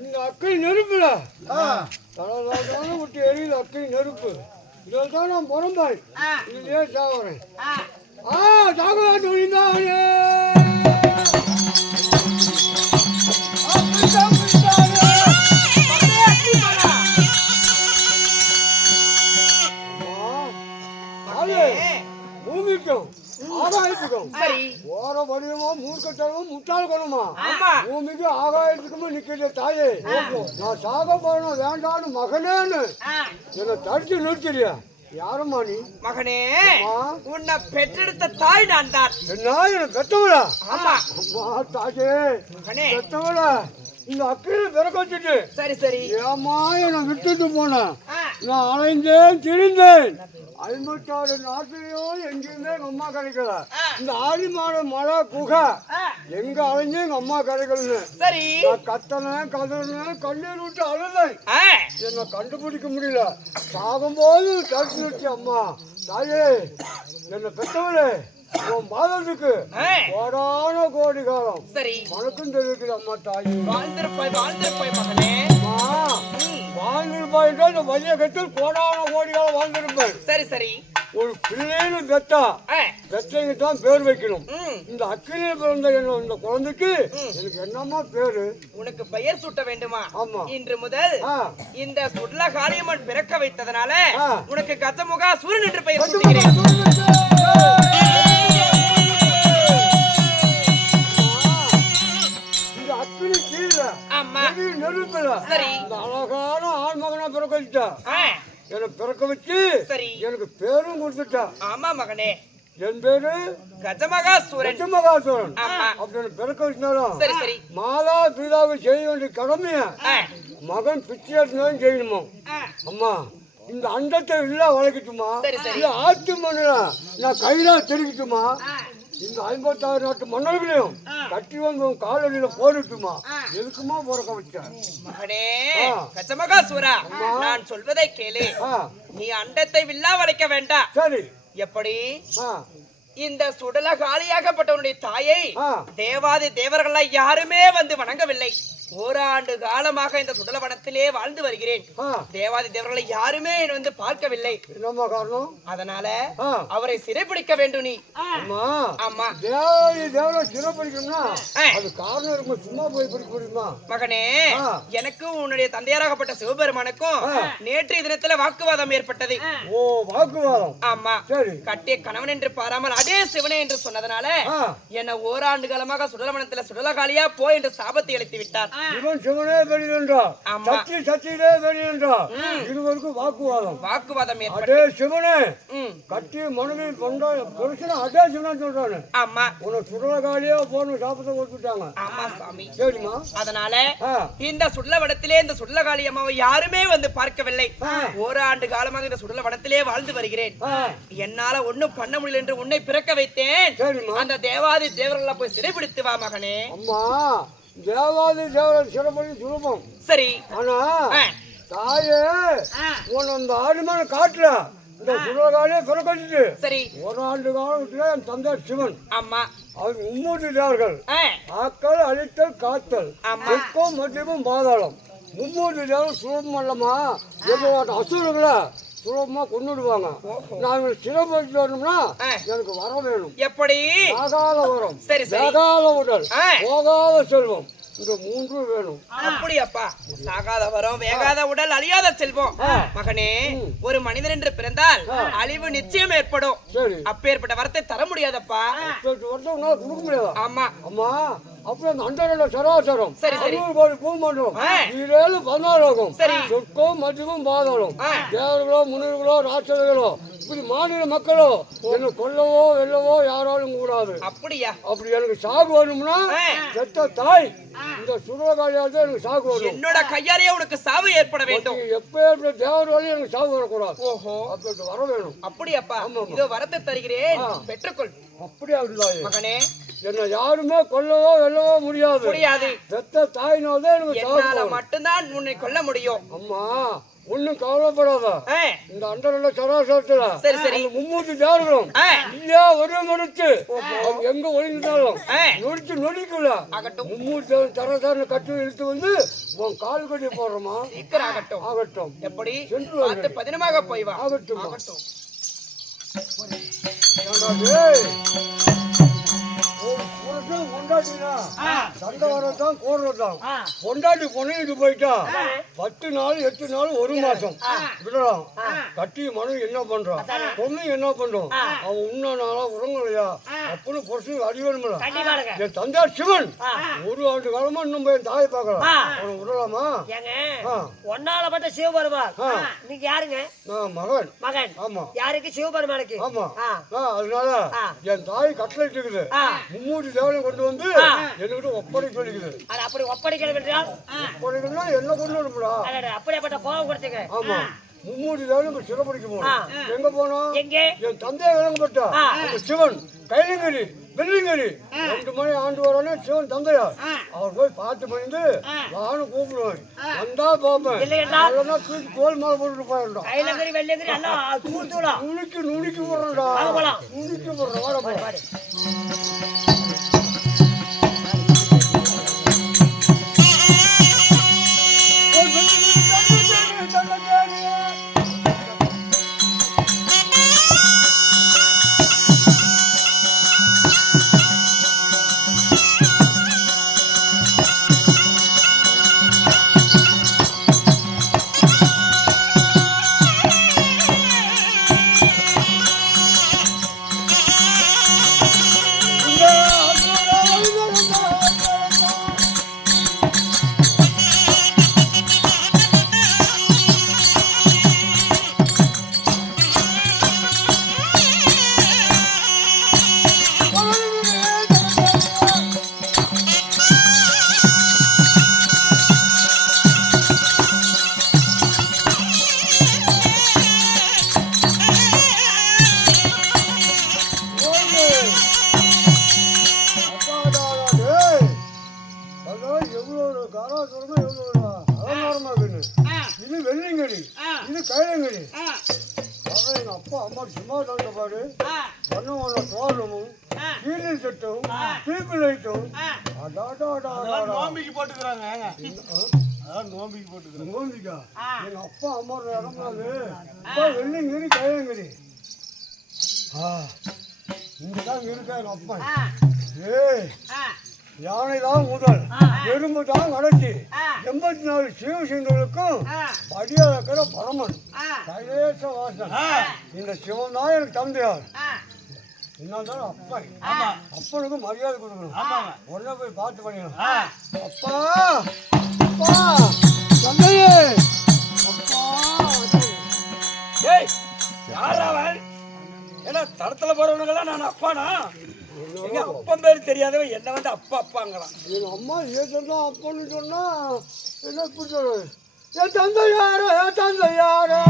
இந்த அக்கறை நெருப்புல தலை விட்டு எரியுது அக்கறை நெருப்பு. இதில் தான் நான் பிறந்தாய், இதுலயே சாகுறேன். சாகுவா தொழிந்தானே பூமிக்கும் ஆகாயத்துக்கும் ஓர வடிவமோ மூர்க்கத்தனமும் முட்டாள்கணுமா பூமிக்கு ஆகாயத்துக்குமே நிக்கிற தாயே, நான் சாக போறேன் வேண்டான்னு மகனேன்னு என்னை தடுத்து நிறுத்தியா? யாருமா நீ? மகனே, உன்னை பெற்றெடுத்த தாய் நான் தான். என்ன என்னை பெற்றவளா? ஆமா அம்மா தாயே பெற்றவளா? இந்த அக்கறையை பிறக்க வச்சுட்டு சரி சரி ஏமா என்னை விட்டுட்டு போனேன். நான் அலைந்தேன் திரிந்தேன் 56 நாட்டிலையும் எங்கேயுமே எங்க அம்மா கிடைக்கல. இந்த ஆதிமான மழை குகை எங்க அலைஞ்சும் எங்க அம்மா கிடைக்கலன்னு சரி நான் கத்தனேன் கதறினேன் கண்ணீர் விட்டு அழுதேன். என்னை கண்டுபிடிக்க முடியல. சாகும்போது தடுத்து வச்சு அம்மா தாயே என்னை பெற்றவளே உன் பாதத்துக்கு கோடான கோடி காலம் சரி வணக்கம் தெரிவிக்குது அம்மா தாயே. வாழ்ந்திருப்பாய் மகனே. வாழ்ந்திருப்பாய் இந்த வலிய கத்தில் கோடான கோடி காலம் வாழ்ந்திருப்பேன். சரி சரி ஒரு பிள்ளைன்னு பெத்தா பெற்றைக்கு தான் பேர் வைக்கணும். இந்த அக்கினியில் பிறந்த இந்த குழந்தைக்கு எனக்கு என்னம்மா பேரு? உனக்கு பெயர் சூட்ட வேண்டுமா? ஆமா. இன்று முதல் இந்த சுடல காளியம்மன் பிறக்க வைத்ததனால உனக்கு கஜமுகா சூரன் என்று பெயர் சூட்டுகிறேன். அழகான ஆண் மகனா பிறக்க வச்சுட்டா. எனக்கு பிறக்க வச்சு எனக்கு பேரும் கொடுத்துட்டா. ஆமா மகனே, என் பேரு கஜமகாசூரன். அப்படின்னு பிறக்க வச்சுனாலும் மாதா பிதாவை செய்ய வேண்டிய கடமைய மகன் பிச்சை செய்யணுமா? அம்மா இந்த அண்டத்தை இல்ல வளைக்கட்டுமா? இல்ல ஆட்டு மண்ணுல நான் கையில தெரிவிக்குமா? இந்த 56 நாட்டு மன்னர்களையும் கட்டி வந்து காலடியில போட்டுமா? எதுக்குமா பிறக்க வச்சேன்? மகனே கஜமகாசூரா, நான் சொல்வதை கேளு. நீ அண்டத்தை வில்லா வளைக்க வேண்டாம். சரி. எப்படி? இந்த சுடல காலியாகப்பட்டவனுடைய தாயை தேவாதி தேவர்கள் யாருமே வந்து வணங்கவில்லை. ஓராண்டு காலமாக இந்த சுடல வனத்திலே வாழ்ந்து வருகிறேன். தேவாதி தேவர்களை யாருமே வந்து பார்க்கவில்லை. என்னம்மா காரணம்? அதனால அவரை சிறைப்பிடிக்க வேண்டும் நீ. ஆமா தேவாதி தேவரை சிறைப்பிடிக்கணும்னா அது காரணம் இருக்கும். சும்மா போய் பிடிக்க முடியுமா? மகனே, எனக்கும் உன்னுடைய தந்தையாராகப்பட்ட சிவபெருமானுக்கும் நேற்றைய தினத்துல வாக்குவாதம் ஏற்பட்டது. ஓ வாக்குவாதம்? ஆமா. கட்டிய கணவன் என்று பாராமல் அதே சிவனே என்று சொன்னதனால என்ன ஓராண்டு காலமாக சுடலவனத்துல சுடலகாலியா போ என்று சாபத்தை அளித்து விட்டார். இவன் சிவனே வெளியென்றார், சக்தி சக்தியிலே வெளியென்றார். இருவருக்கும் வாக்குவாதம் அதே சிவனே கட்டி மனைவி கொண்ட புருஷனை அதே சிவனா சொல்றானு. ஆமா. உன சுடலகாலியா போன சாபத்தை கொடுத்துட்டாங்க. ஆமா சாமி. சரிமா. அதனால இந்த சுடலவனத்திலே இந்த சுடலகாளி அம்மாவை யாருமே வந்து பார்க்கவில்லை. ஓராண்டு காலமாக இந்த சுடலவனத்திலே வாழ்ந்து வருகிறேன். என்னால ஒண்ணும் பண்ண முடியல என்று உன்னை பிறக்க வைத்தேன். அந்த தேவாதி தேவர்களை போய் சிறைப்பிடித்து வா மகனே. அம்மா தேவாதி தேவரை சிறைப்படி சுலபம். சரி. ஆனா தாயே உன் அந்த ஆடுமான காட்டுல இந்த சுடலகாலியே பிறக்கடிச்சு சரி ஒரு ஆண்டு காலத்துல என் தந்தை சிவன். ஆமா. அவர் 3 தேவர்கள் ஆக்கள் அழித்தல் காத்தல் சொர்க்கம் மத்தியமும் பாதாளம் 3 தேவர்கள் சுலபம் அல்லமா? அசுரங்களை சுலபமா கொண்டுடுவாங்க. நான் சிறப்பு வரணும்னா எனக்கு வர வேணும். எப்படி? ஆகாத வரம், வேகாத உடல், போகாத செல்வம், இந்த 3 வேணும். அப்படியாப்பா? சாகாத வரம், வேகாத உடல், அழியாத செல்வம். மகனே, ஒரு மனிதன் என்று பிறந்தால் அழிவு நிச்சயம் ஏற்படும். அப்பேற்பட்ட வரத்தை தர முடியாதப்பா. வரத்தை உன்னால கொடுக்க முடியாது. ஆமா. அம்மா அப்புறம் அந்த அண்டரோட சராசரம் 100 கோடி பூமண்டலம் 14 லோகம் சொர்க்கம் மத்தியமும் பாதாளம் தேவர்களோ முனிவர்களோ ராட்சதர்களோ இப்படி மாநில மக்களோ என்ன கொல்லவோ வெல்லவோ யாராலும் கூடாது. அப்படியா? அப்படி எனக்கு சாகு வரணும்னா செத்த தாய் இந்த சுடலகாலியால் எனக்கு சாகு வரும். என்னோட கையாலேயே உனக்கு சாவு ஏற்பட வேண்டும். எப்ப தேவர்களையும் எனக்கு சாகு வரக்கூடாது. ஓஹோ, அப்படி வர வேணும். அப்படியாப்பா? இதோ வரத்தை தருகிறேன், பெற்றுக்கொள். அப்படியா? மகனே, என்ன யாருமே கொல்லவோ வெல்லவோ முடியாது. முடியாது. பெத்த தாயினால்தான் எனக்கு மட்டும்தான் உன்னை கொல்ல முடியும். அம்மா ஒண்ணும் கவலைப்படாத. இந்த அண்டரல்ல சராசரத்துல சரி சரி மும்மூர்த்தி தேவர்களும் இல்லையா ஒரு மறுத்து எங்க ஒளிந்தாலும் நொடிச்சு நொடிக்குள்ள மும்மூர்த்தி தேவன் தரசாரன்னு கட்டி இழுத்து வந்து உன் கால் கட்டி போடுறோமா. ஆகட்டும் ஆகட்டும். எப்படி சென்று பார்த்து பதினமாக போய் வா. ஆகட்டும். ஆகட்டும். சண்டை வரதான் கோடுறதான் பொண்டாட்டி பொண்ணிட்டு போயிட்டா 10 நாள் 8 நாள் 1 மாசம் விடலாம். கட்டி மனைவி என்ன பண்றான், பொண்ணு என்ன பண்றோம், அவன் உண்ண நாளா உறங்கலையா அப்படின்னு பொருசு அறிவணும்ல. என் தந்தையார் சிவன் 1 ஆண்டு காலமா இன்னும் போய் தாயை பார்க்கலாம். அவனை விடலாமா? ஒன்னால பட்ட சிவபெருமான் நீங்க யாருங்க? நான் மகன். மகன். ஆமா. யாருக்கு? சிவபெருமானுக்கு. ஆமா. அதனால என் தாய் கட்டளை இருக்குது மும்மூர்த்தி தேவனை கொண்டு வந்து என்கிட்ட ஒப்படை சொல்லிக்குது. அப்படி ஒப்படைக்கணும் என்றால் ஒப்படைக்கணும்னா என்ன கொண்டு வரணும்டா. அப்படியேப்பட்ட கோபம் கொடுத்துங்க. ஆமா. மும்மூர்த்தி தேவனை சிறப்படிக்க போனோம். எங்க போனோம்? எங்கே? என் தந்தையை விளங்கப்பட்டா சிவன் கைலங்கரி வெள்ளிங்கரி 2 மணி ஆண்டு வரானே சிவன் தந்தையார். அவர் போய் பார்த்து பண்ணிட்டு வான்னு கூப்பிடுவாங்க. வந்தா பாப்பேன் இல்லைன்னா தூக்கி தோல் மேல போட்டுட்டு போயிடலாம். கைலங்கரி வெள்ளிங்கரி எல்லாம் தூள் தூளா நுணுக்கி போடுறா. நுணுக்கி போடுறேன். வாட போட இது வெள்ளிங்கடி, இது கைலங்கடி. எங்க அப்பா அம்மா சும்மா தாங்க பாரு. பண்ண தோரணமும் சீரியல் செட்டும் டீபி லைட்டும் நோம்பிக்கு போட்டுக்கிறாங்க. நோம்பிக்கா எங்க அப்பா அம்மா இடம்னாது வெள்ளிங்கடி கைலங்கடி. இங்கதான் இருக்கா எங்க அப்பா. யானைதான் முதல், எறும்பு தான் கடைசி. 84 சிவசிங்களுக்கும் படியாக்கிற பரமன் கைலேச வாசன். இந்த சிவன் தான் எனக்கு தந்தையார். என்னந்தாலும் அப்பன். அப்பனுக்கு மரியாதை கொடுக்கணும். உடனே போய் பார்த்து பண்ணிடணும். அப்பா அப்பா தந்தையே அப்பா. யாராவன் ஏன்னா தடத்துல போறவனுங்கெல்லாம் நான் அப்பானா? எங்க அப்பன் பேரு தெரியாதவன் என்ன வந்து அப்பா அப்பாங்களாம். எங்க அம்மா ஏன் சொன்னா அப்பன்னு சொன்னா என்ன புரிஞ்சது? என் தந்தை யாரோ, என் தந்தை யாரோ.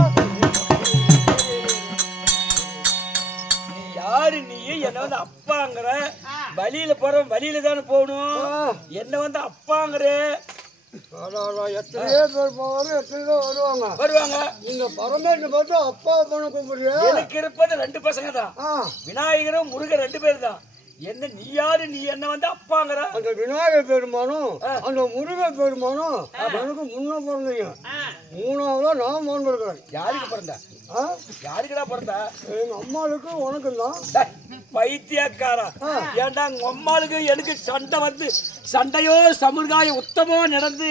நீ யாரு? நீ என்ன வந்து அப்பாங்கிற? வழியில போறவன் வழியில தானே போகணும். என்ன வந்து அப்பாங்கிற? எத்தனையோ பேர் போவாங்க, எத்தனையோ வருவாங்க. இந்த பரமேஸ்வரனை பார்த்து அப்பா பண்ண கூப்பிடுறியா? எனக்கு இருப்பது 2 பசங்க தான். விநாயகரும் முருகன் 2 பேர் தான். என்ன நீ யாரு? நீ என்ன வந்து அப்பாங்கிற? அந்த விநாயகர் பெருமானும் அந்த முருகன் பெருமானும் எனக்கு முன்ன பிறந்தீங்க. 3ஆவதா நான் பிறந்திருக்கிறேன். யாருக்கு பிறந்த? யாருக்குடா பிறந்த? எங்க அம்மாளுக்கு உனக்கு தான். பைத்தியக்காரா, ஏன்டா உங்க அம்மாளுக்கு எனக்கு சண்டை வந்து சண்டையோ சமுதாய உத்தமோ நடந்து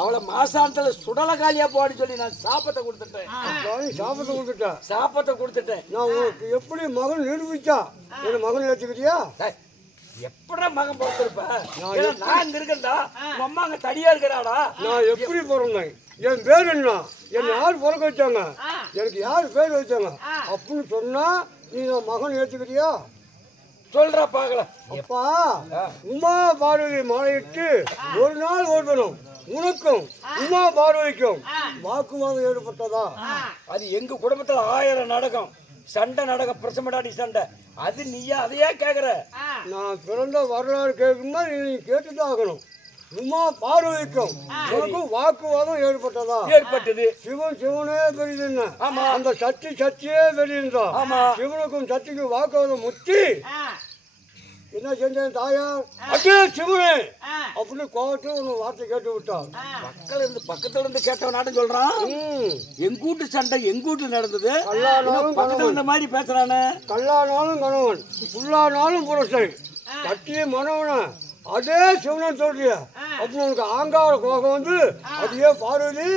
அவளை மாசாந்தல சுடல காலியா போன்னு சொல்லி நான் சாப்பத்தை கொடுத்துட்டேன். சாப்பத்தை கொடுத்துட்டேன். நான் உனக்கு எப்படி மகன் நிரூபிச்சா என் மகன் ஏற்றுக்கிறியா? எப்படா மகன் பிறந்திருப்ப? நான் இங்க இருக்கேன்டா, உங்க அம்மா அங்க தனியா இருக்கிறாடா. நான் எப்படி பிறந்தேன்? என் பேர் என்ன? என்னை யார் பிறக்க வச்சாங்க? எனக்கு யார் பேர் வச்சாங்க அப்படின்னு சொன்னா நீ மகன் ஏற்றுக்கிறியா? சொல்றா பாக்கலாம். அப்பா உமா பார்வதி மாலையிட்டு ஒரு நாள் ஓடணும். உனக்கும் உமா பார்வதிக்கும் வாக்குவாதம் ஏற்பட்டதா? அது எங்க குடும்பத்துல 1000 நடக்கும். சண்டை நடக்கும், பிரசமடாடி சண்டை. அது நீயா அதையே கேக்குற? நான் பிறந்த வரலாறு கேட்குமா? நீ கேட்டுதான் ஆகணும். உமா பார்வதிக்கும் உனக்கும் வாக்குவாதம் ஏற்பட்டதா? ஏற்பட்டது. சிவன் சிவனே பெரியதுன்னு ஆமா. அந்த சக்தி சக்தியே பெரியதா? ஆமா. சிவனுக்கும் சக்திக்கும் வாக்குவாதம் முத்தி என்ன செஞ்சேன் தாயார்? அட்டே சிவனே அப்படின்னு கோவத்தை ஒன்று வார்த்தை கேட்டு விட்டான். மக்கள் இருந்து பக்கத்துல இருந்து கேட்டவனாட்டும் சொல்றான். எங்கூட்டு சண்டை எங்கூட்டு நடந்தது. கல்லானாலும் பக்கத்துல இந்த மாதிரி பேசுறானே. கல்லானாலும் கணவன் புல்லானாலும் புருஷன் கட்டிய மனவன அதே சிவனன் சொல்றிய அப்படின்னு உனக்கு ஆங்கார கோகம் வந்து அதையே பார்வதி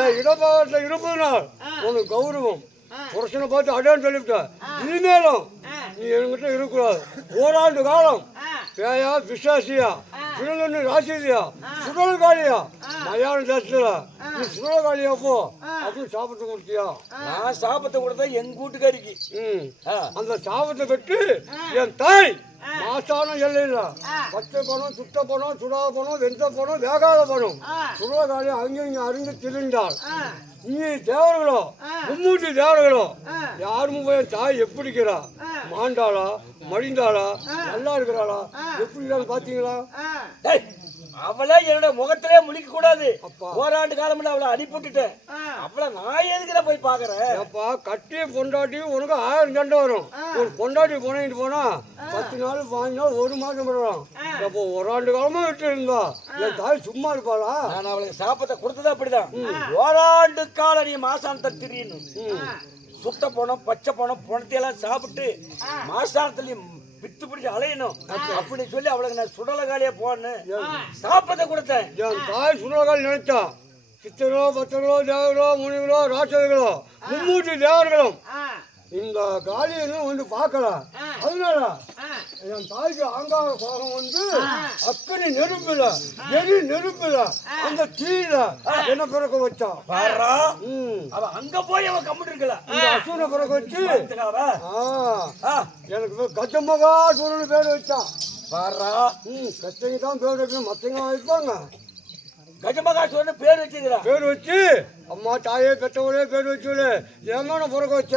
என் இடபாகத்தில் இருப்பதுனால் உனக்கு கௌரவம் புருஷனை பார்த்து அடேன்னு சொல்லிவிட்ட. இனிமேலும் நீ என்கிட்ட இருக்கக்கூடாது. ஓராண்டு காலம் பேயா பிசாசியா திருநெல்லு ராசியா சுடல்காலியா மயான தேசத்துல நீ சுடல்காலியா போ அப்படின்னு சாப்பிட்டு கொடுத்தியா? நான் சாபத்தை கொடுத்தா எங்க வீட்டுக்காரிக்கு. அந்த சாபத்தை பெற்று என் தாய் மாசான எல்லையில பச்சை பணம் சுட்ட பணம் சுடாத பணம் வெந்த பணம் வேகாத பணம் சுடல்காலி அங்கே அறிந்து திரிந்தாள். நீ தேவர்களோ மும்மூட்டி தேவர்களோ யாரும் போய் தாய் எப்படிக்கிறா? மாண்டாளா மடிந்தாளா நல்லா இருக்கிறாளா எப்படி பாத்தீங்களா? அவளை என்னோட முகத்திலே முழிக்க கூடாது. ஓராண்டு காலம் அவளை அனுப்பிவிட்டுட்டேன். அவளை நான் எதுக்குல போய் பாக்குறேன்? அப்பா கட்டிய பொண்டாட்டியும் உனக்கு 1000 சண்டை வரும். ஒரு பொண்டாட்டி போனிட்டு போனா 10 நாள் 15 நாள் 1 மாசம் வரும். அப்போ ஓராண்டு காலமா விட்டு இருந்தா என் தாய் சும்மா இருப்பாளா? நான் அவளுக்கு சாப்பத்தை கொடுத்தது அப்படிதான். ஓராண்டு காலம் நீ மாசாந்த திரின்னு சுத்த போனோம் பச்சை போனோம் பணத்தையெல்லாம் சாப்பிட்டு மாசானத்துலயும் வித்து பிடிச்சி அலையணும் அப்படி சொல்லி அவளுக்கு நான் சுடலகாலியா போன்னு சாப்பத்தை கொடுத்தேன். என் தாய் சுடலகாலி நினைச்சா சித்தர்களோ பத்தர்களோ தேவர்களோ முனிகளோ ராட்சதர்களோ மும்மூட்டி தேவர்களும் இந்த காளியன்னு வந்து பார்க்கல. அதனால என் தாய்க்கு ஆங்கார கோபம் வந்து அக்கனி நெருப்புல எரி நெருப்புல அந்த தீயில என்ன பிறக்க வச்சா. அவ அங்க போய் அவன் கம்மிட்டு இருக்கல இந்த அசுரனை பிறக்க வச்சு எனக்கு கஜமகா சூரனு பேர் வச்சான். கச்சைக்கு தான் பேர் வைக்கணும் மத்தங்க வைப்பாங்க. கஜமகாசுரன் பேர் வச்சுக்கிறான். பேர் வச்சு அம்மா தாயே பெற்றவளே பேர் வச்சுடு ஏமான பிறக்க வச்ச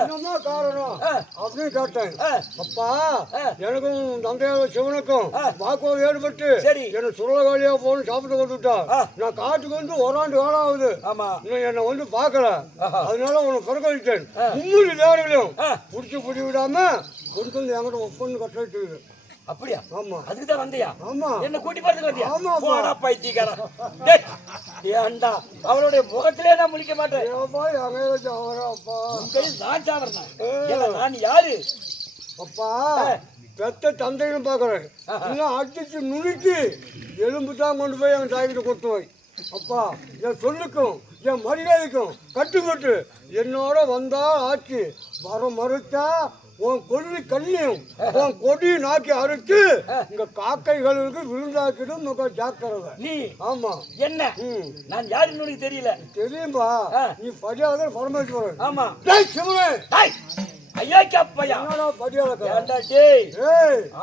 என்னமா காரணம் அப்படின்னு கேட்டேன். அப்பா எனக்கும் தந்தையார் சிவனுக்கும் வாக்குவாதம் ஏற்பட்டு என்ன சுடலகாலியா போகணும் சாப்பிட்டு கொண்டுட்டா. நான் காட்டுக்கு வந்து ஓராண்டு காலம் ஆகுது. என்னை வந்து பார்க்கல. அதனால உனக்கு பிறக்க வச்சேன். மும்மூடி தேவர்களையும் பிடிச்சி பிடி விடாம கொண்டு வந்து என்கிட்ட ஒப்பொண்ணு கட்ட வச்சுது. அப்படியா? ஆமா. அதுக்கு தான் வந்தியா? ஆமா. என்ன கூட்டி பார்த்து வந்தியா? ஆமா. போடா பைத்தியக்காரன். ஏண்டா அவளுடைய முகத்திலே நான் முழிக்க மாட்டேன். அப்பா நான் சாவறேன். நான் யாரு? அப்பா பெத்த தந்தைன்னு பாக்குறேன். இன்னும் அடிச்சு நுணுக்கி எலும்பு தான் கொண்டு போய் என் தாய்கிட்ட கொடுத்துவாய். அப்பா என் சொல்லுக்கும் என் மரியாதைக்கும் கட்டுப்பட்டு என்னோட வந்தா ஆச்சு. வர மறுத்தா உன் கொல்லி கண்ணியும் உன் கொடியை நாக்கி அறுத்து இங்க காக்கைகளுக்கு விருந்தாக்கிடும் ஜாக்கிரதை. நீ ஆமா என்ன நான் யாருன்னு உனக்கு தெரியல. தெரியும்பா நீ படியாத பரமேஸ்வரன். ஆமா சிவன். ஐயா கேப்பையா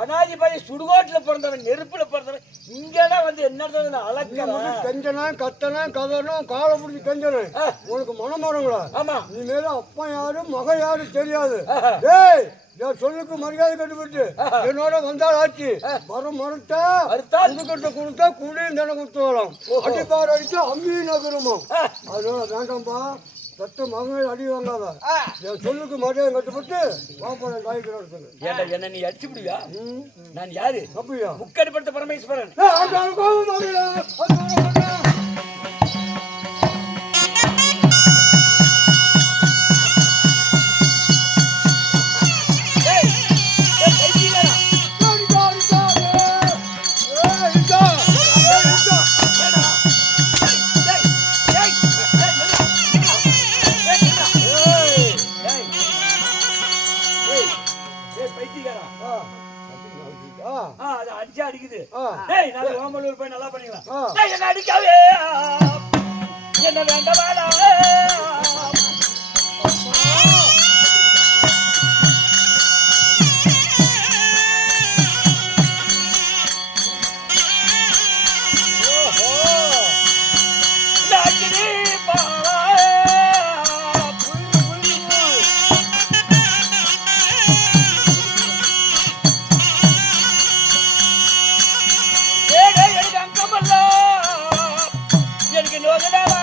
அனாதி பாய் சுடுகாட்டுல பிறந்தவன் நெருப்புல பிறந்தவன் இங்கடா வந்து என்ன அழகா கெஞ்சனும் கத்தனும் கதனும் காலை பிடிச்சி கெஞ்சனும் உனக்கு மனம் வருங்களா? ஆமா. நீ மேல அப்பா யாரும் மக யாரும் தெரியாது. ஏய் என் சொல்லுக்கு மரியாதை கட்டுப்பட்டு என்னோட வந்தால் ஆச்சு. வர மறுத்தா புதுக்கட்டை கொடுத்தா கூலியும் தானே கொடுத்து வரலாம். அடிப்பார் அடிச்சா அம்மியும் நகருமோ. அதனால வேண்டாம்பா சத்த மகன் அடி வாங்காத. என் சொல்லுக்கு மரியாதை கட்டுப்பட்டு வாப்பா காய்க்கிறார். என்ன நீ அடிச்சு விடுவியா? நான் யாரு? அப்படியா? முக்கடிப்படுத்த பரமேஸ்வரன். அடிச்சா அடிக்குது. ஓமலூர் போய் நல்லா பண்ணிக்கலாம். என்ன அடிக்காவே என்ன வேண்டவாடா. அங்கமல்ல நோகடவா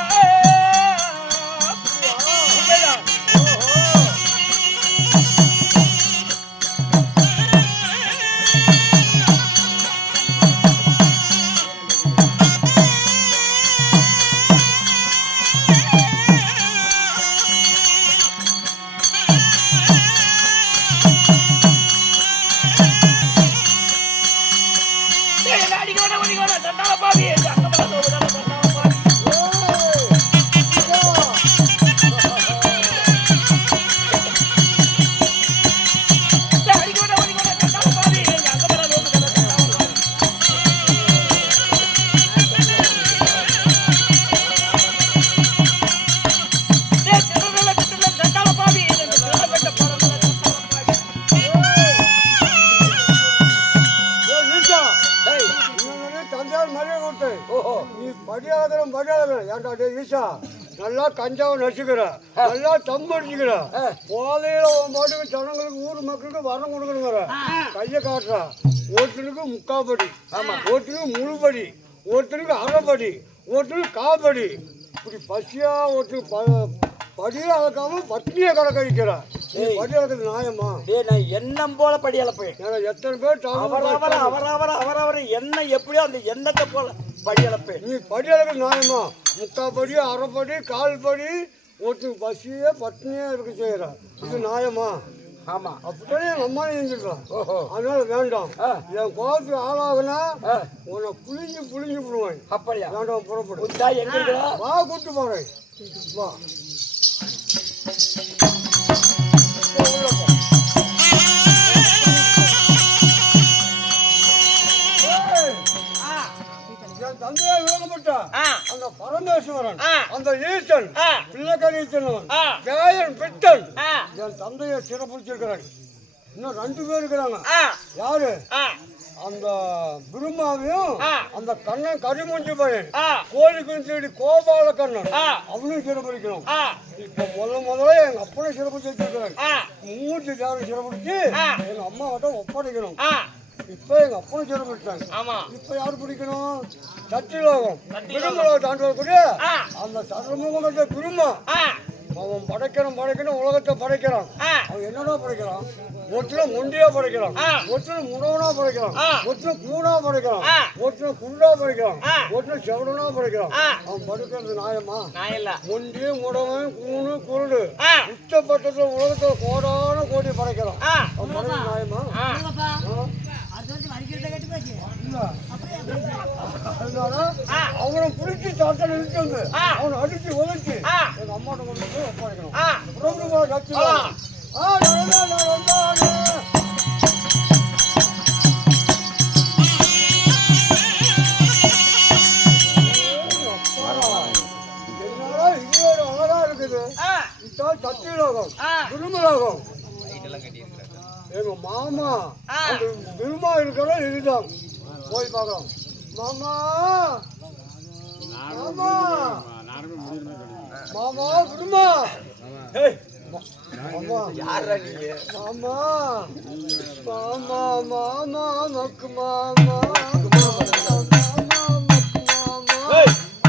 நல்லா கஞ்சாவை நசுக்கிற நல்லா தம்பு அடிச்சுக்கிற போதையில பாட்டுக்கு ஜனங்களுக்கு ஊர் மக்களுக்கு வரம் கொடுக்கணுங்கிற கையை காட்டுறா ஒருத்தனுக்கு முக்காப்படி ஒருத்தனுக்கு முழுபடி ஒருத்தனுக்கு அரைப்படி ஒருத்தனுக்கு காப்படி இப்படி பசியா ஒருத்தனுக்கு படியை அளக்காம பட்னியை கடைக்கழிக்கிற படி அளக்கிறது நியாயமா? நான் எண்ணம் போல படி அளப்பேன். எத்தனை பேர் அவரவர் எண்ணெய் எப்படியோ அந்த எண்ணத்தை போல படி அளப்பேன். நீ படி அளக்கிறது நியாயமா? முக்காப்படி அரைப்படி கால் படி ஒருத்தருக்கு பசியே பட்னியே இருக்க செய்யற இது நியாயமா? ஆமா அப்படியே எங்க அம்மா செஞ்சிருக்கான். அதனால வேண்டாம். என் கோபத்துக்கு ஆளாகுனா உன்னை புளிஞ்சு விடுவேன். அப்படியா? வேண்டாம் புறப்படும். வா கூட்டு போறேன். வா என் தந்தையா விளங்கப்பட்ட அந்த பரமேஸ்வரன் அந்த ஈசன் பிள்ளைக்கரீசன் ஜெயன் பிட்டன் என் தந்தையை சிறப்பிடிச்சிருக்கிறாங்க. இன்னும் 2 பேர் இருக்கிறாங்க. யாரு? அந்த பிரம்மாவையும் அந்த கண்ணன் கரிமூஞ்சி பையன் கோழிக்கும் தேடி கோபால கண்ணன் அவனையும் சிறப்பிடிக்கணும். இப்ப முதல்ல எங்க அப்பனை சிறப்பிடிச்சு வச்சிருக்கிறாங்க. 3 யாரும் சிறப்பிடிச்சு எங்க அம்மாவிட்ட ஒப்படைக்கணும். இப்ப எங்க அப்பனை சிறப்பிடிச்சாங்க. இப்ப யாரு பிடிக்கணும்? சத்தியலோகம் பிரம்மலோகம் தாண்டக்கூடிய அந்த சர்வமுகத்தை பிரம்மா அவன் படைக்கணும் உலகத்தை படைக்கிறான். அவன் என்னடா படைக்கிறான்? ஒருத்தனை முண்டியா படைக்கிறான், ஒருத்தனை முடவனா படைக்கிறான், ஒருத்தனை கூடா படைக்கிறான், ஒருத்தனை குண்டா படைக்கிறான், ஒருத்தனை செவடனா படைக்கிறான். அவன் படைக்கிறது நியாயமா? முண்டி முடவன் கூணு குருடு உச்சப்பட்டத்துல உலகத்துல கோடான கோடி படைக்கிறான். அவன் படைக்கிறது நியாயமா? அவனை பிடிச்சி தாத்தா நிறுத்தி வந்து அவனை அடிச்சு உதச்சி எங்க அம்மாட்ட கொண்டு போய் ஒப்படைக்கணும். சத்தியம் அழகா இருக்குது. சத்தியலோகம் திருமலோகம் எங்க மாமா அந்த திருமா இருக்கிற இதுதான் போய் பார்க்கலாம். மாமா மாமா மாமா குடுமா மாமா மாமா மாமா மாமா மக்கு மாமா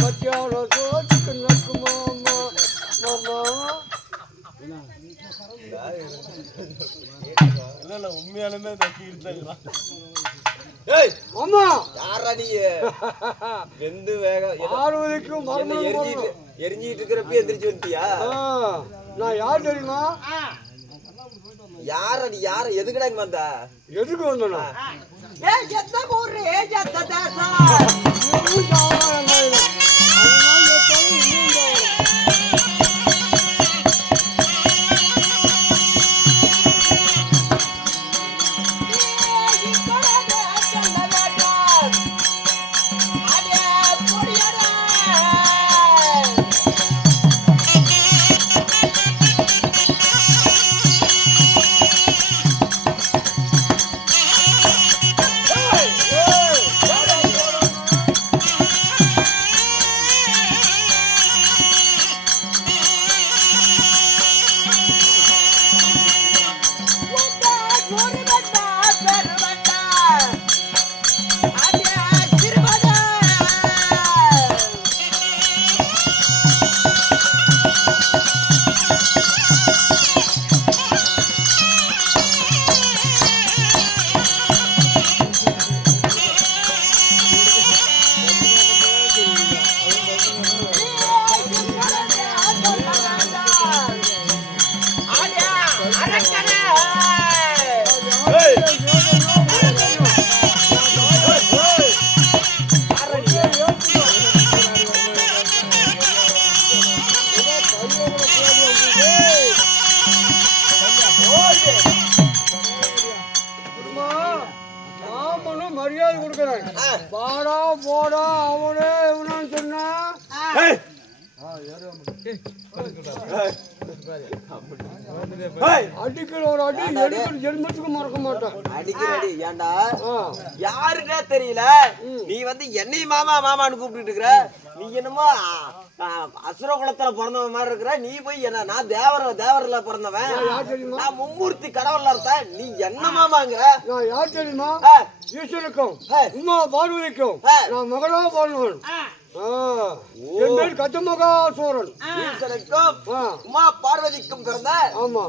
மத்தியான சோத்துக்கு நக்கு மாமா மாமா உண்மையாலுமே தக்கிட்டு ஆமா யாரா நீ வெந்து வேகம் ஆறுவதுக்கும் எரிஞ்சிட்டு இருக்கிறப்ப எந்திரிச்சு வந்துட்டியா? நான் யார் தெரியுமா? யார நீ யார எதுக்குடா இங்க வந்தா? எதுக்கு வந்தனா? எந்த ஊரு எந்த தேசம் ஏய். ஏய். அடிக்கிற ஒரு அடி எடுக்கிற ஜென்மத்துக்கு மறக்க மாட்டேன். அடிக்கிறடி ஏன்டா ஆ. யாருன்னே தெரியல நீ வந்து என்னை மாமா மாமான்னு கூப்பிட்டு இருக்கிற நீ என்னமோ அசுர குலத்துல பிறந்தவன் மாதிரி இருக்கிற நீ போய் என்ன நான் தேவரில் பிறந்தவன் யார் தெரியுமா? நான் மும்மூர்த்தி கடவுள்ல இருந்தேன் நீ என்ன மாமாங்கிற நான் யார் தெரியுமா? ஆ, ஈஸ்வருக்கும் ஆ. உமா பார்வதிக்கும் ஆ. நான் மகளா வாழ்ந்தவன். என் பேர் கஜமகாசூரன். ஈஸ்வரனுக்கும் ஆ. உமா பார்வதிக்கும் பிறந்த ஆமா.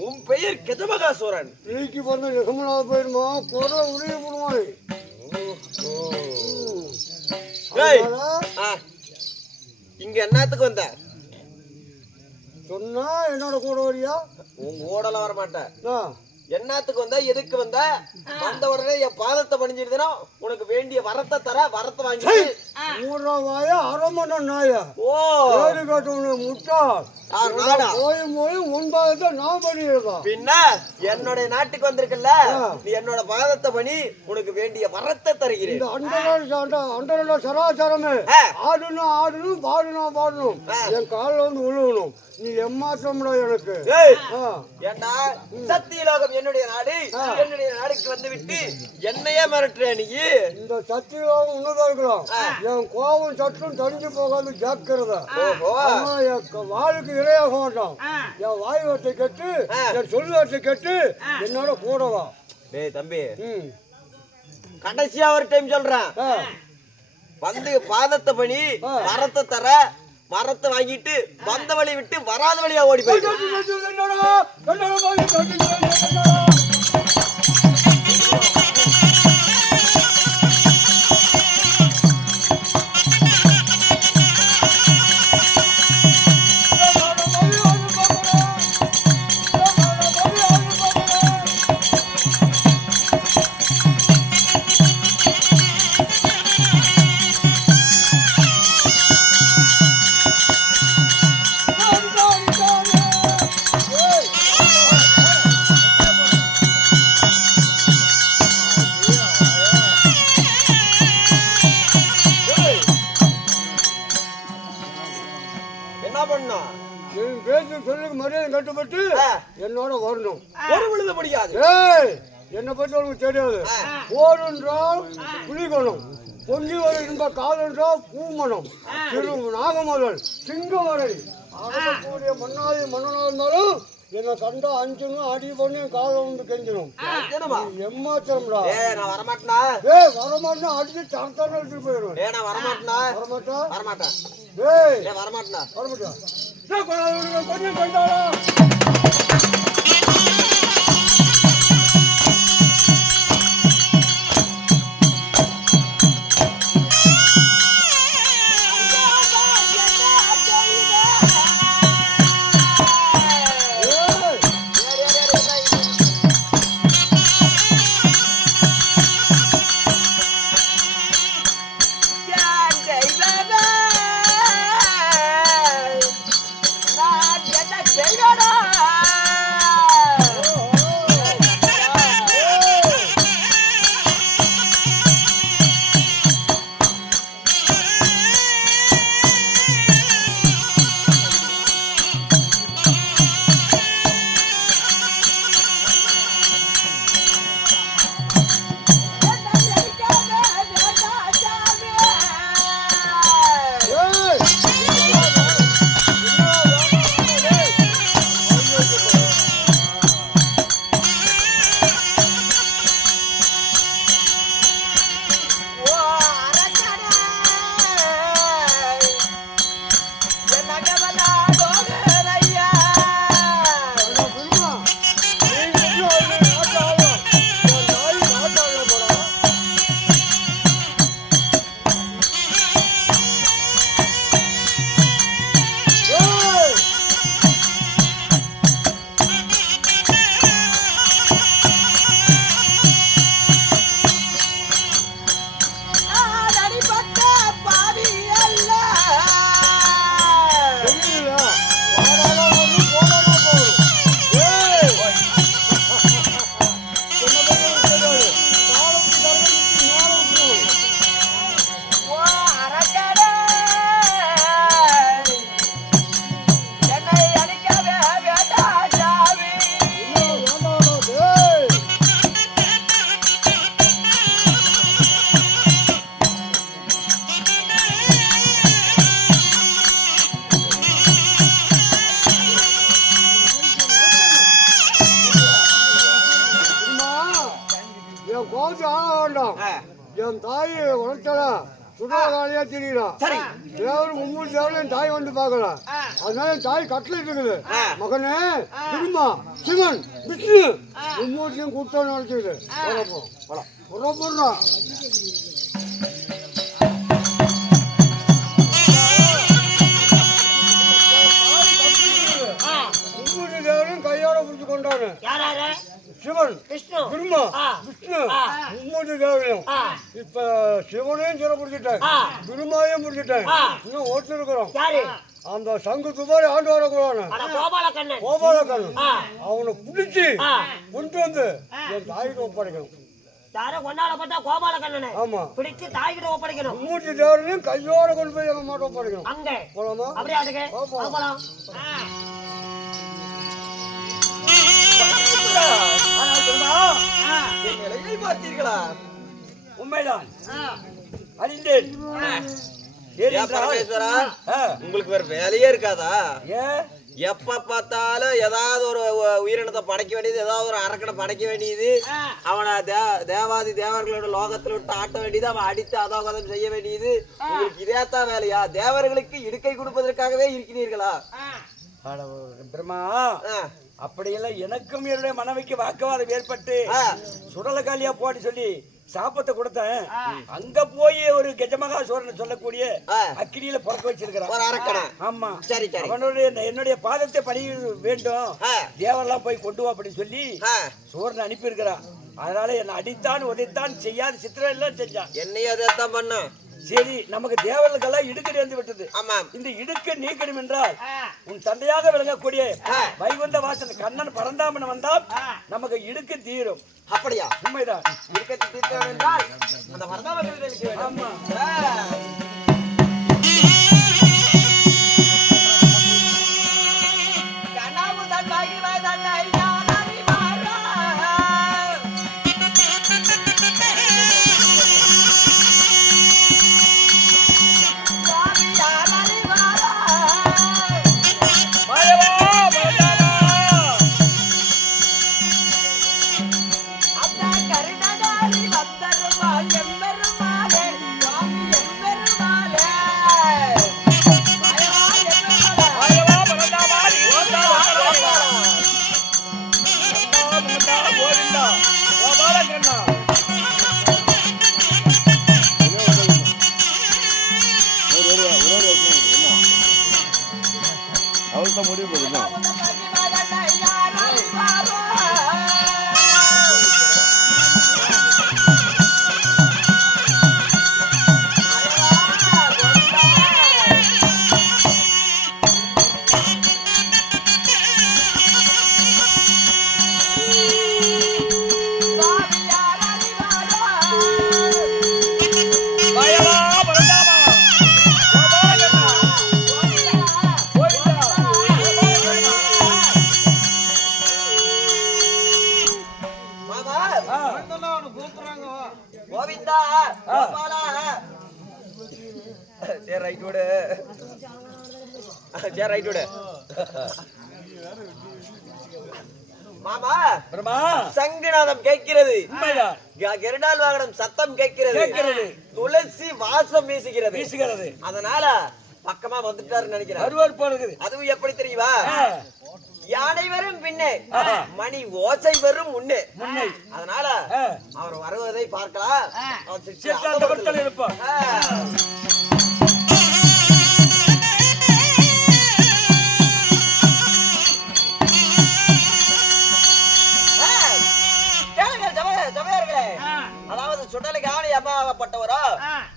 உன் பெயர் கஜமகாசூரன் நீக்கி பிறந்த நிகமனா போயிருமா குறை உரிய போடுவான். ஏய். ஆ. இங்க என்னத்துக்கு வந்த சொன்னா என்னோட கூட வரியா? உன் ஓடலாம் வர மாட்டேன் ஆ. என்னத்துக்கு வந்த எதுக்கு வந்த வந்த உடனே என் பாதத்தை பணிஞ்சிருந்தா உனக்கு வேண்டிய வரத்தை தர வரத்தை வாங்கி மூணா வாயா அரை மணி நாயா ஓ ஏழு கட்டவனு முட்டா நாடா போய் முன்பாகத்தை நான் பண்ணிடுறதா. பின்ன என்னுடைய நாட்டுக்கு வந்திருக்கல நீ என்னோட பாதத்தை பணி உனக்கு வேண்டிய வரத்தை தருகிறேன் இந்த அண்டரோட சராசரமே ஆடணும் ஆடணும் பாடணும் பாடணும் என் காலில் வந்து விழுவணும். நீ எம்மாற்றம்டா எனக்கு. ஏய் ஆ. ஏண்டா சத்தியலோகம் என்னுடைய நாடு என்னுடைய நாடுக்கு வந்து விட்டு என்னையே மிரட்டுற நீ இந்த சத்தியம் உன்னதா இருக்கலாம். என் கோபம் சற்றும் தணிஞ்சு போகாது ஜாக்கிரதை. ஆனா என் வாளுக்கு இரையாக மாட்டான். என் வாய் வார்த்தை கெட்டு என் சொல் வார்த்தை கெட்டு என்னோட கூடவா. டேய் தம்பி ம். கடைசியா ஒரு டைம் சொல்றேன் ஆ. வந்து பாதத்தை பணி வரத்தை தர வரத்தை வாங்கிட்டு வந்த வழி விட்டு வராத வழியா ஓடி போயிட்டு என்ன பண்ணும் என் பேச்சு சொல்லுக்கு மரியாதை கட்டுப்பட்டு என்னோட வரணும். ஒரு விழுத முடியாது ஏய், என்னை பத்தி உனக்கு தெரியாது. போரென்றால் புலிகணும், பொங்கி வர இன்ப காலென்றால் பூமணம், சிறு நாகமலர் சிங்கம் வரை ஆகக்கூடிய மன்னாதி மன்னனாக இருந்தாலும் என்னை கண்டா அஞ்சனும் அடி பண்ணி காலை வந்து கெஞ்சணும். எம்மாத்திரம்டா. நான் வரமாட்டேனா வரமாட்டேன் அடிச்சு தரத்தான எடுத்துட்டு போயிடுவேன். நான் வரமாட்டேனா வரமாட்டா வரமாட்டேன் வரமாட்டேனா வரமாட்டா கொஞ்சம் கண்டாளா. நான் என்ன செய்யணும் என் தாய் உனச்சாலா சுடகாலியா தெரியுறான் சரி தேவர் 3 தேவர் என் தாய் வந்து பார்க்கலாம் அதனால என் தாய் கட்டளை இருக்குது மகனே திருமா சிவன் விஷ்ணு 3 கூட்டம் நடக்குது புறப்படுறான் கையோட புடிச்சு கொண்டாரு சிவன் பிரம்மா விஷ்ணு 3 தேவரையும் இப்ப சிவனையும் சிறை பிடிச்சிட்டேன் பிரம்மாவையும் பிடிச்சிட்டேன் இன்னும் ஓட்டு இருக்கிறோம் அந்த சங்கு துபாரி ஆண்டு வரக்கூடாது கோபாலக்கண்ணன் அவனை பிடிச்சி கொண்டு வந்து என் தாய்க்கு ஒப்படைக்கணும் ஆமா பிடிச்சு தாய்கிட்ட ஒப்படைக்கணும் 3 தேவரையும் கையோட கொண்டு போய் எங்க மாட்ட ஒப்படைக்கணும் அங்க போலாமா அப்படியே நிலையை பார்த்தீர்களா உண்மைதான் அறிந்தேன் பரமேஸ்வரா உங்களுக்கு வேற வேலையே இருக்காதா எப்ப பார்த்தாலும் ஏதாவது ஒரு உயிரினத்தை படைக்க வேண்டியது ஏதாவது ஒரு அரக்கனை படைக்க வேண்டியது அவனை தேவாதி தேவர்களோட லோகத்துல விட்டு ஆட்ட வேண்டியது அவன் அடித்து அதோகதம் செய்ய வேண்டியது உங்களுக்கு இதேத்தான் வேலையா தேவர்களுக்கு இடுக்கை கொடுப்பதற்காகவே இருக்கிறீர்களா பிரம்மா அப்படியெல்லாம் எனக்கும் என்னுடைய மனைவிக்கு வாக்குவாதம் ஏற்பட்டு சுடலகாலியா போட்டு சொல்லி சாப்பத்தை கொடுத்தேன் அங்க போய் ஒரு கஜமகாசூரன் சொல்லக்கூடிய அக்கினியில பிறக்க வச்சிருக்கிறான் ஆமா சரி அவனுடைய என்னுடைய பாதத்தை பணி வேண்டும் தேவெல்லாம் போய் கொண்டு வா அப்படின்னு சொல்லி சூரன் அனுப்பி இருக்கிறான் அதனால என்ன அடித்தான் உதைத்தான் செய்யாத சித்திரம் எல்லாம் செஞ்சான் என்னையும் அதைத்தான் பண்ண சரி நமக்கு தேவர்களுக்கெல்லாம் இடுக்கு நேர்ந்து விட்டது இந்த இடுக்கு நீக்கணும் என்றால் உன் தந்தையாக விளங்கக்கூடிய வைகுந்த வாசன் கண்ணன் பரந்தாமன் வந்தால் நமக்கு இடுக்கு தீரும் அப்படியா உண்மைதான் இடுக்கத்தை தீர்க்க என்றால் அந்த பரந்தாமன் ஆமா கோவிந்தா கோபாலா சரி ரைட் விடு சரி ரைட் விடு மாமா பிரம்மா சங்கநாதம் கேட்கிறது கருடால் வாகனம் சத்தம் கேட்கிறது துளசி வாசம் வீசுகிறது அதனால பக்கமா வந்துட்டாருன்னு நினைக்கிறேன் அதுவும் எப்படி தெரியுமா யானை வரும் பின்னே மணி ஓசை வரும் முன்னே அதனால அவர் வருவதை பார்க்கலாம் அதாவது சுடலைக்கு ஆணை அம்மாவப்பட்டவரோ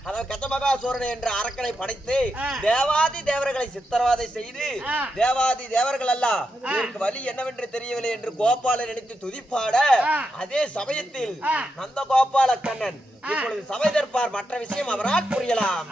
அதாவது கஜமகாசூரன் என்ற அரக்கனை படைத்து தேவாதி தேவர்களை சித்திரவாதை செய்து தேவாதி தேவர்கள் அல்ல இதற்கு வழி என்னவென்று தெரியவில்லை என்று கோபாலன் நினைத்து துதிப்பாட அதே சமயத்தில் நந்த கோபால கண்ணன் இப்பொழுது சபை தற்பார் மற்ற விஷயம் அவரால் புரியலாம்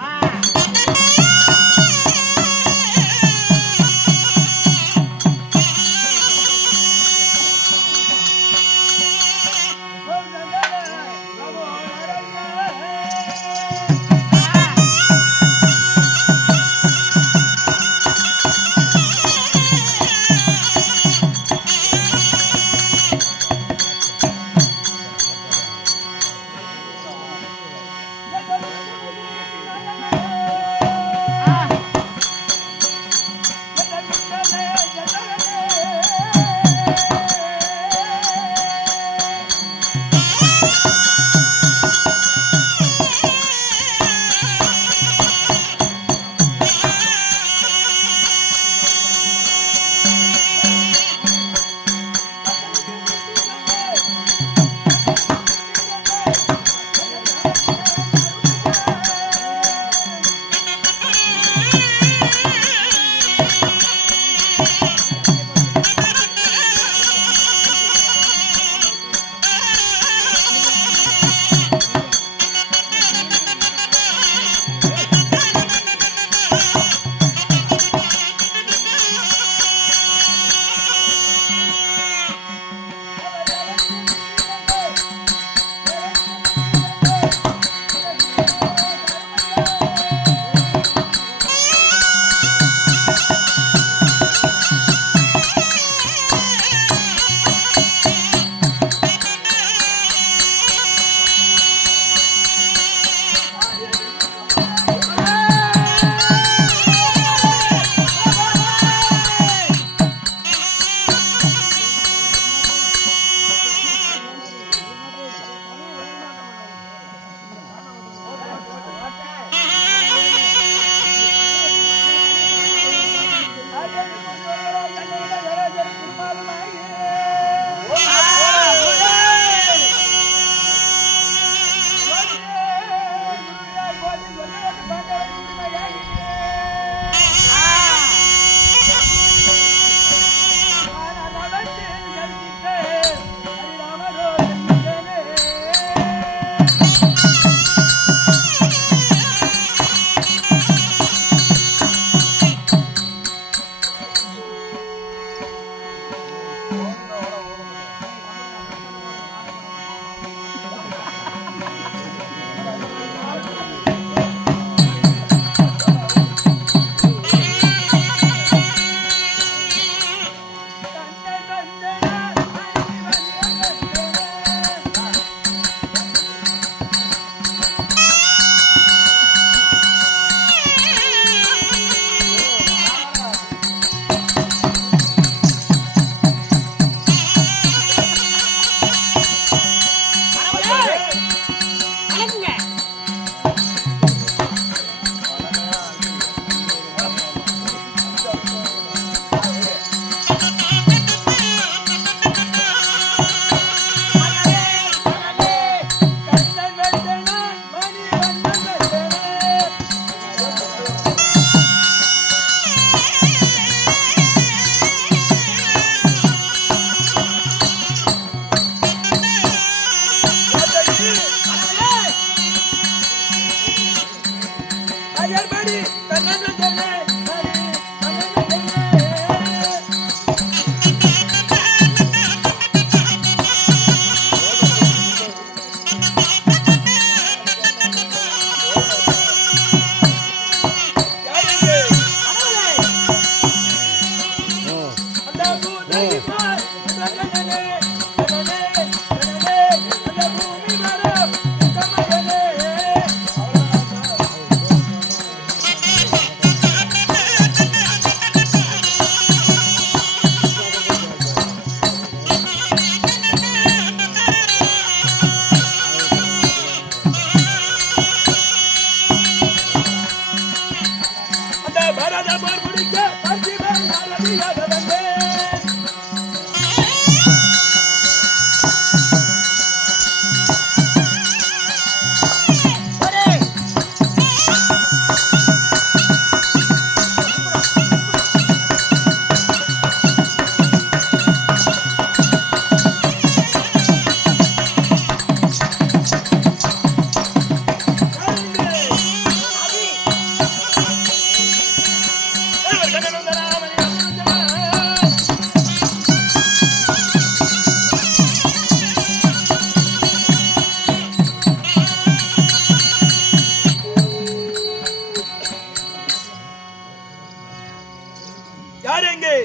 யார் எங்கே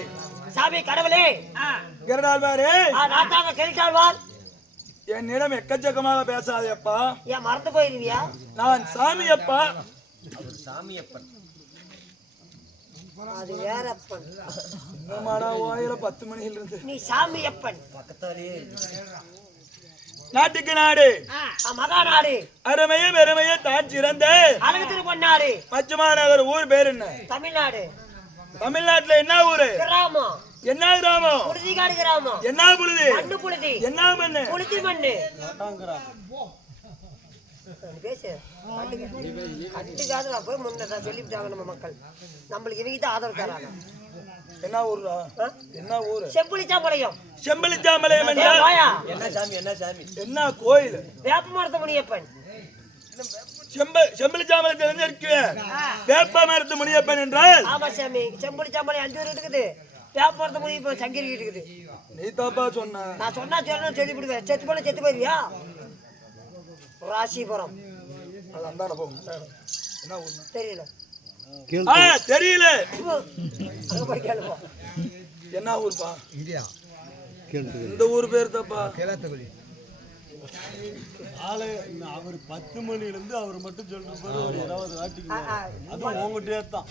சாமி கடவுளே கிரடாழ்வாரே நான் தாங்க கெளிக்காழ்வார். என்னிடம் எக்கச்சக்கமாக பேசாதேப்பா. ஏன் மறந்து போயிருவியா? நான் சாமி அப்பா. அது வேற அப்பன். ஓயில 10 மணியில இருந்து நீ சாமி அப்பன். நாட்டுக்கு நாடு மகாநாடு அருமையும் பெருமையும் தான் சிறந்த அழகு திருப்பண்ணாடு மச்சமாநகர் ஊர் பேர் என்ன? தமிழ்நாடு. தமிழ்நாட்டுல என்ன ஊரு? கிராமம். என்ன கிராமம்? புழுதிகாடு கிராமம். என்ன புழுதி? மண்ணு புழுதி. என்ன மண்ணு? புழுதி மண்ணு. பேசு கட்டுக்காது நான் போய் முன்ன சொல்லிவிட்டாங்க நம்ம மக்கள். நம்மளுக்கு இன்னைக்கு தான் ஆதரவு தராங்க. என்ன ஊர்ரா? என்ன ஊரு? செம்புளிச்சாம்பாளையம். செம்புளிச்சாம்பாளையம் என்ன சாமி என்ன சாமி என்ன கோயில்? வேப்பமரத்து முனியப்பன். செம்புளிச்சாம்பாளையத்துல இருக்கு வேப்பமரத்து முனியப்பன் என்றால்? ஆமா சாமி, செம்புளிச்சாம்பாளையம் 5 ஊர் இருக்குது. வேப்பமரத்து முனியப்பன் சங்கிரி இருக்குது. நீ தப்பா சொன்ன. நான் சொன்னா சொல்லணும் சொல்லிவிடுவேன். செத்து போன செத்து போயிருவியா? ராசிபுரம். அந்தாண்ட போகும். என்ன ஊர்? தெரியல. தெரியல. அங்க போய் கேளுப்பா. என்ன ஊர்ப்பா? இந்த ஊர் பேர் தப்பா? அவர் 10 மணில இருந்து அவர் மட்டும் சொல்றாரு ஒரு 20 வாட்டிக்கு. அது உங்ககிட்டயே தான்.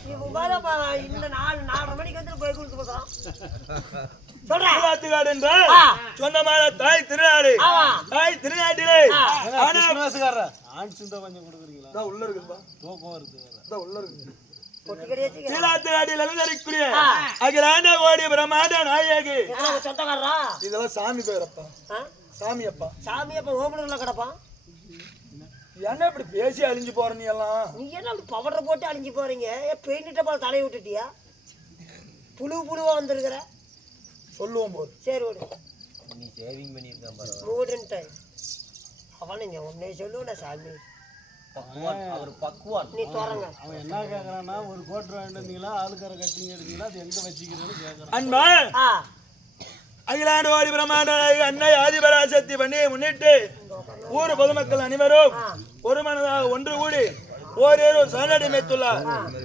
இந்த 4:30 மணிக்கு வந்து போய் கொடுத்து போறான். திருநாட்டுக்காடு என்ற சொந்தமான தாய் திருநாடு. தாய் திருநாட்டிலே ஆண் சிந்தா கொஞ்சம் கொடுக்குறீங்களா? தான் உள்ள இருக்குப்பா. தூக்கம் வருது. தான் உள்ள இருக்கு. திருநாட்டுக்காடியில் அலங்கரிக்கூடிய அகிலாண்ட கோடி பிரம்மாண்ட நாயகி. சொந்தக்காரரா? இதெல்லாம் சாமி பேரப்பா. சாமி அப்பா. சாமி அப்பா ஓமனூர்ல கிடப்பான். என்ன இப்படி பேசி அழிஞ்சு போற நீ எல்லாம்? நீ என்ன அப்படி பவுடர் போட்டு அழிஞ்சு போறீங்க? பெயிண்ட போல தலையை விட்டுட்டியா? புழுவா வந்திருக்கிற. சொல்லுவோம் போது. சரி விடு. நீ சேவிங் பண்ணியிருக்கான் பாரு. மூடுன்ட்டு அவனுங்க உன்னை சொல்லுவா சாமி. அவர் பக்குவான். நீ தோறங்க. அவன் என்ன கேக்குறான்னா, ஒரு கோட் வாங்கிட்டு வந்தீங்களா, ஆளுக்கார கட்டிங்க எடுத்தீங்களா, அது எங்க வச்சுக்கிறேன்னு கேக்குறான். அன்பா அகிலாண்டு கோடி பிரம்மாண்ட நாயகி அன்னை ஆதிபராசக்தி பண்ணி முன்னிட்டு ஊர் பொதுமக்கள் அனைவரும் ஒரு மனதாக ஒன்று கூடி ஓரேறு சரணடி மேத்துள்ளார்.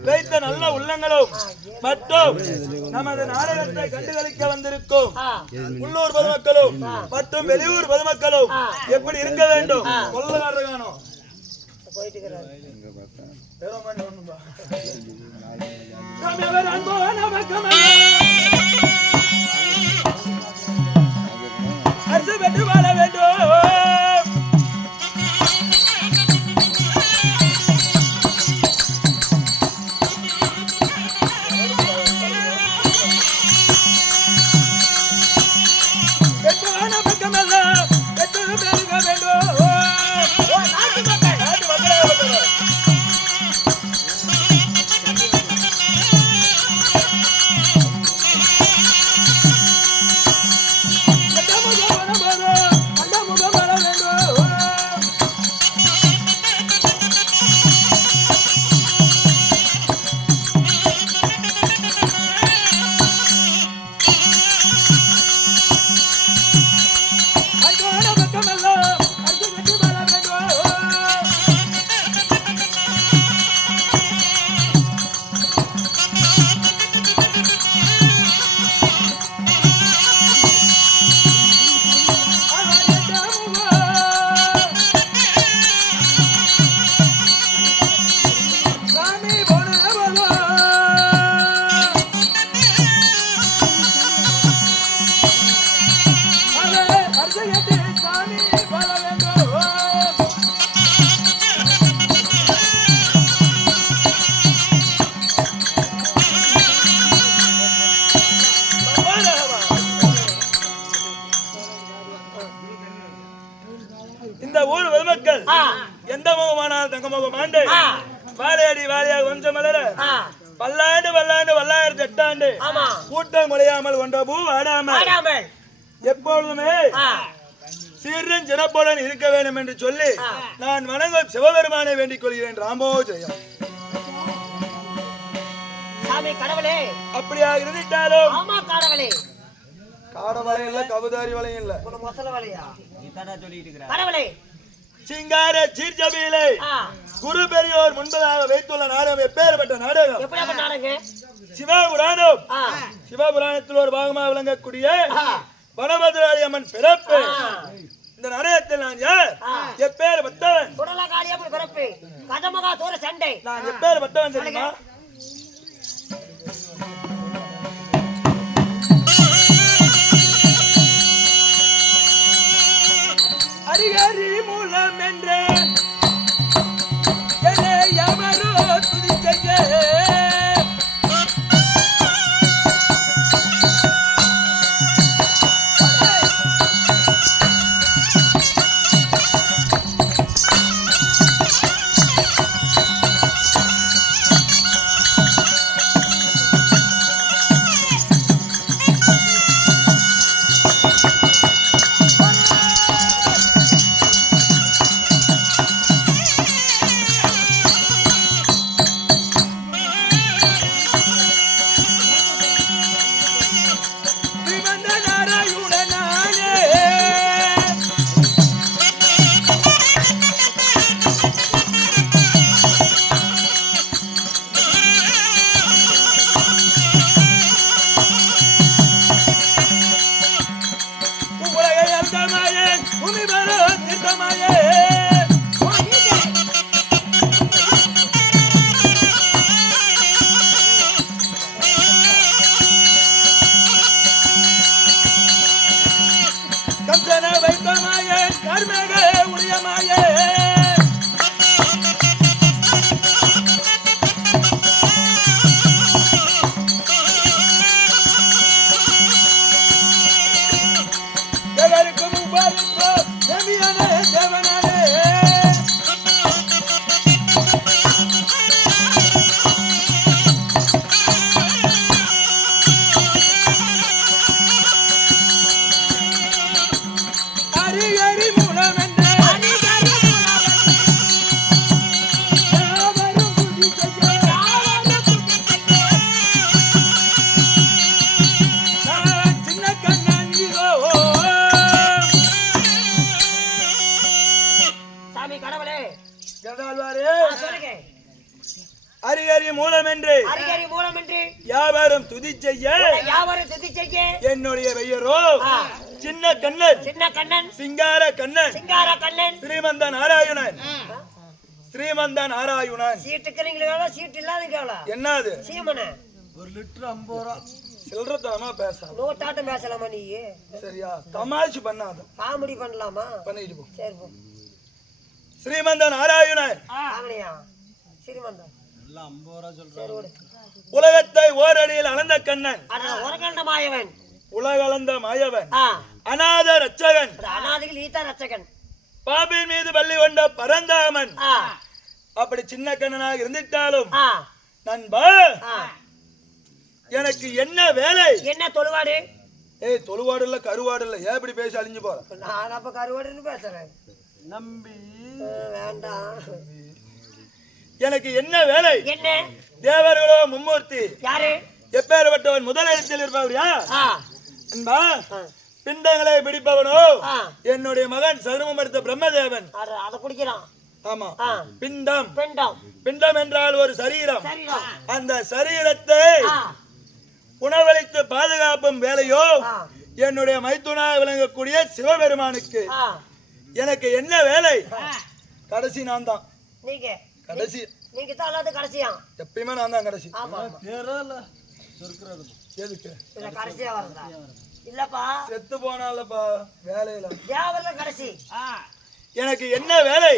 வைத்த நல்ல உள்ளங்களும் மற்றும் நமது நாடகத்தை கண்டுகளிக்க வந்திருக்கும் உள்ளூர் பொதுமக்களும் மற்றும் வெளியூர் பொதுமக்களும் எப்படி இருக்க வேண்டும் கொள்ளக்காரர் காணும். அரசு பெற்று வாழ வேண்டும். இந்த ஊர் பொதுமக்கள் எந்த முகமானால் தங்க முகம் ஆண்டு வாழையடி வாழையாக கொஞ்சம் மலர பல்லாண்டு பல்லாண்டு 1008 ஆண்டு கூட்டம் குறையாமல் ஒன்ற பூ வாடாமல் எப்பொழுதுமே சீரன் சிறப்புடன் இருக்க வேண்டும் என்று சொல்லி நான் வணங்கும் சிவபெருமானை வேண்டிக் கொள்கிறேன். ராமோ ஜெயம். சாமி கடவுளே. அப்படியா இருந்துட்டாலும் ஆமா கடவுளே. காட வலையும் இல்ல கபுதாரி வலையும் இல்ல உன மொசல வலையா கடவுளே. சிங்கார சீர்ஜபியிலே ஆ, குரு பெரியோர் முன்பதாக வைத்துள்ள நாடகம் எப்பேற்பட்ட நாடகம்? எப்படியாப்பட்ட நாடகம்? சிவபுராணம். ஆ, சிவபுராணத்தில் ஒரு பாகமாக விளங்கக்கூடிய வனபத்ராளி அம்மன் பிறப்பு. இந்த நாடகத்தில் நான் யார்? எப்பேற்பட்டவன்? சுடலகாளியம்மன் பிறப்பு. கதமகா தூர சண்டை. நான் எப்பேற்பட்டவன் தெரியுமா? அரிகரி மூலம் என்று என்னை எவரோ துதிக்கைய அரிகரி மூலம் என்று யாவரும் துதி செய்ய என்னுடைய பெயரோ சின்ன கண்ணன் சிங்கார கண்ணன் ஸ்ரீமந்த நாராயணன் என்னது ஒரு லிட்டர் 50 ரூபா சில்லறத்தனமா பேசலாம் நோட்டாட்டம் பேசலாமா நீ? சரியா? தமாஷ் பண்ணாத, காமெடி பண்ணலாமா? பண்ணிட்டு போ. சரி போ. ஸ்ரீமந்த நாராயணன் ஆங்களையா? ஸ்ரீமந்தன் எல்லாம் 50 ரூபா சொல்றாரு. உலகத்தை ஓரடியில் அளந்த கண்ணன், உலகளந்த மாயவன், உலகளந்த மாயவன், அநாத ரட்சகன், அநாதிகள் ஈதா ரட்சகன், பாபின் மீது பள்ளி கொண்ட பரந்தாமன். அப்படி சின்ன கண்ணனாக இருந்துட்டாலும் நண்பா, எனக்கு என்ன வேலை? என்ன தொழுவாடு? ஏய், தொழுவாடு இல்ல, கருவாடு இல்ல. ஏன் இப்படி பேசி அழிஞ்சு போற? நான் அப்ப கருவாடுன்னு பேசுறேன். நம்பி வேண்டாம். எனக்கு என்ன வேலை? என்ன? தேவர்களோ மும்மூர்த்தி. யாரு? எப்பேற்பட்டவன்? முதலிடத்தில் இருப்பவர் யார்? அன்பா, பிண்டங்களை பிடிப்பவனோ என்னுடைய மகன் சருமம் எடுத்த பிரம்மதேவன். அதை குடிக்கிறான். ஆமா, பிண்டம். பிண்டம் பிண்டம் என்றால் ஒரு சரீரம். அந்த சரீரத்தை உணவளித்து பாதுகாப்பும் வேலையோ என்னுடைய மைத்துனாக விளங்கக்கூடிய சிவபெருமானுக்கு. எனக்கு என்ன வேலை? கடைசி நான் தான். நீங்க கடைசி. நீங்க தான் அல்லாத கடைசியா? எப்பயுமே நான் தான் கடைசி. ஆமா. தேரல சொர்க்கறது. எதுக்கு? இல்ல கடைசியா வரதா? இல்லப்பா, செத்து போனாலப்பா வேலையில. தேவல கடைசி. எனக்கு என்ன வேலை?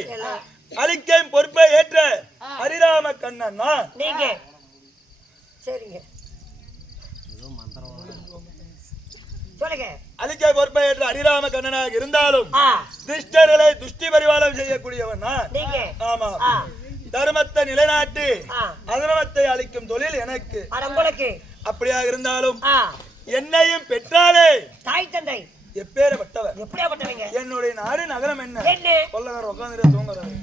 அழிக்கை பொறுப்பை ஏற்ற ஹரிராம கண்ணன் நீங்க. சரிங்க, சொல்லுங்க. அழிக்கை பொறுப்பை ஏற்ற ஹரிராம கண்ணனாக இருந்தாலும் துஷ்டர்களை துஷ்டி பரிவாரம் செய்யக்கூடியவன் நீங்க. ஆமா, தர்மத்தை நிலைநாட்டி அதர்மத்தை அழிக்கும் தொழில் எனக்கு. அப்படியா இருந்தாலும் என்னையும் பெற்றாலே தாய் தந்தை எப்பேற்பட்டவர்? எப்படியாப்பட்டவங்க? என்னுடைய நாடு நகரம் என்ன? கொல்லகர் உட்காந்து தூங்குறது.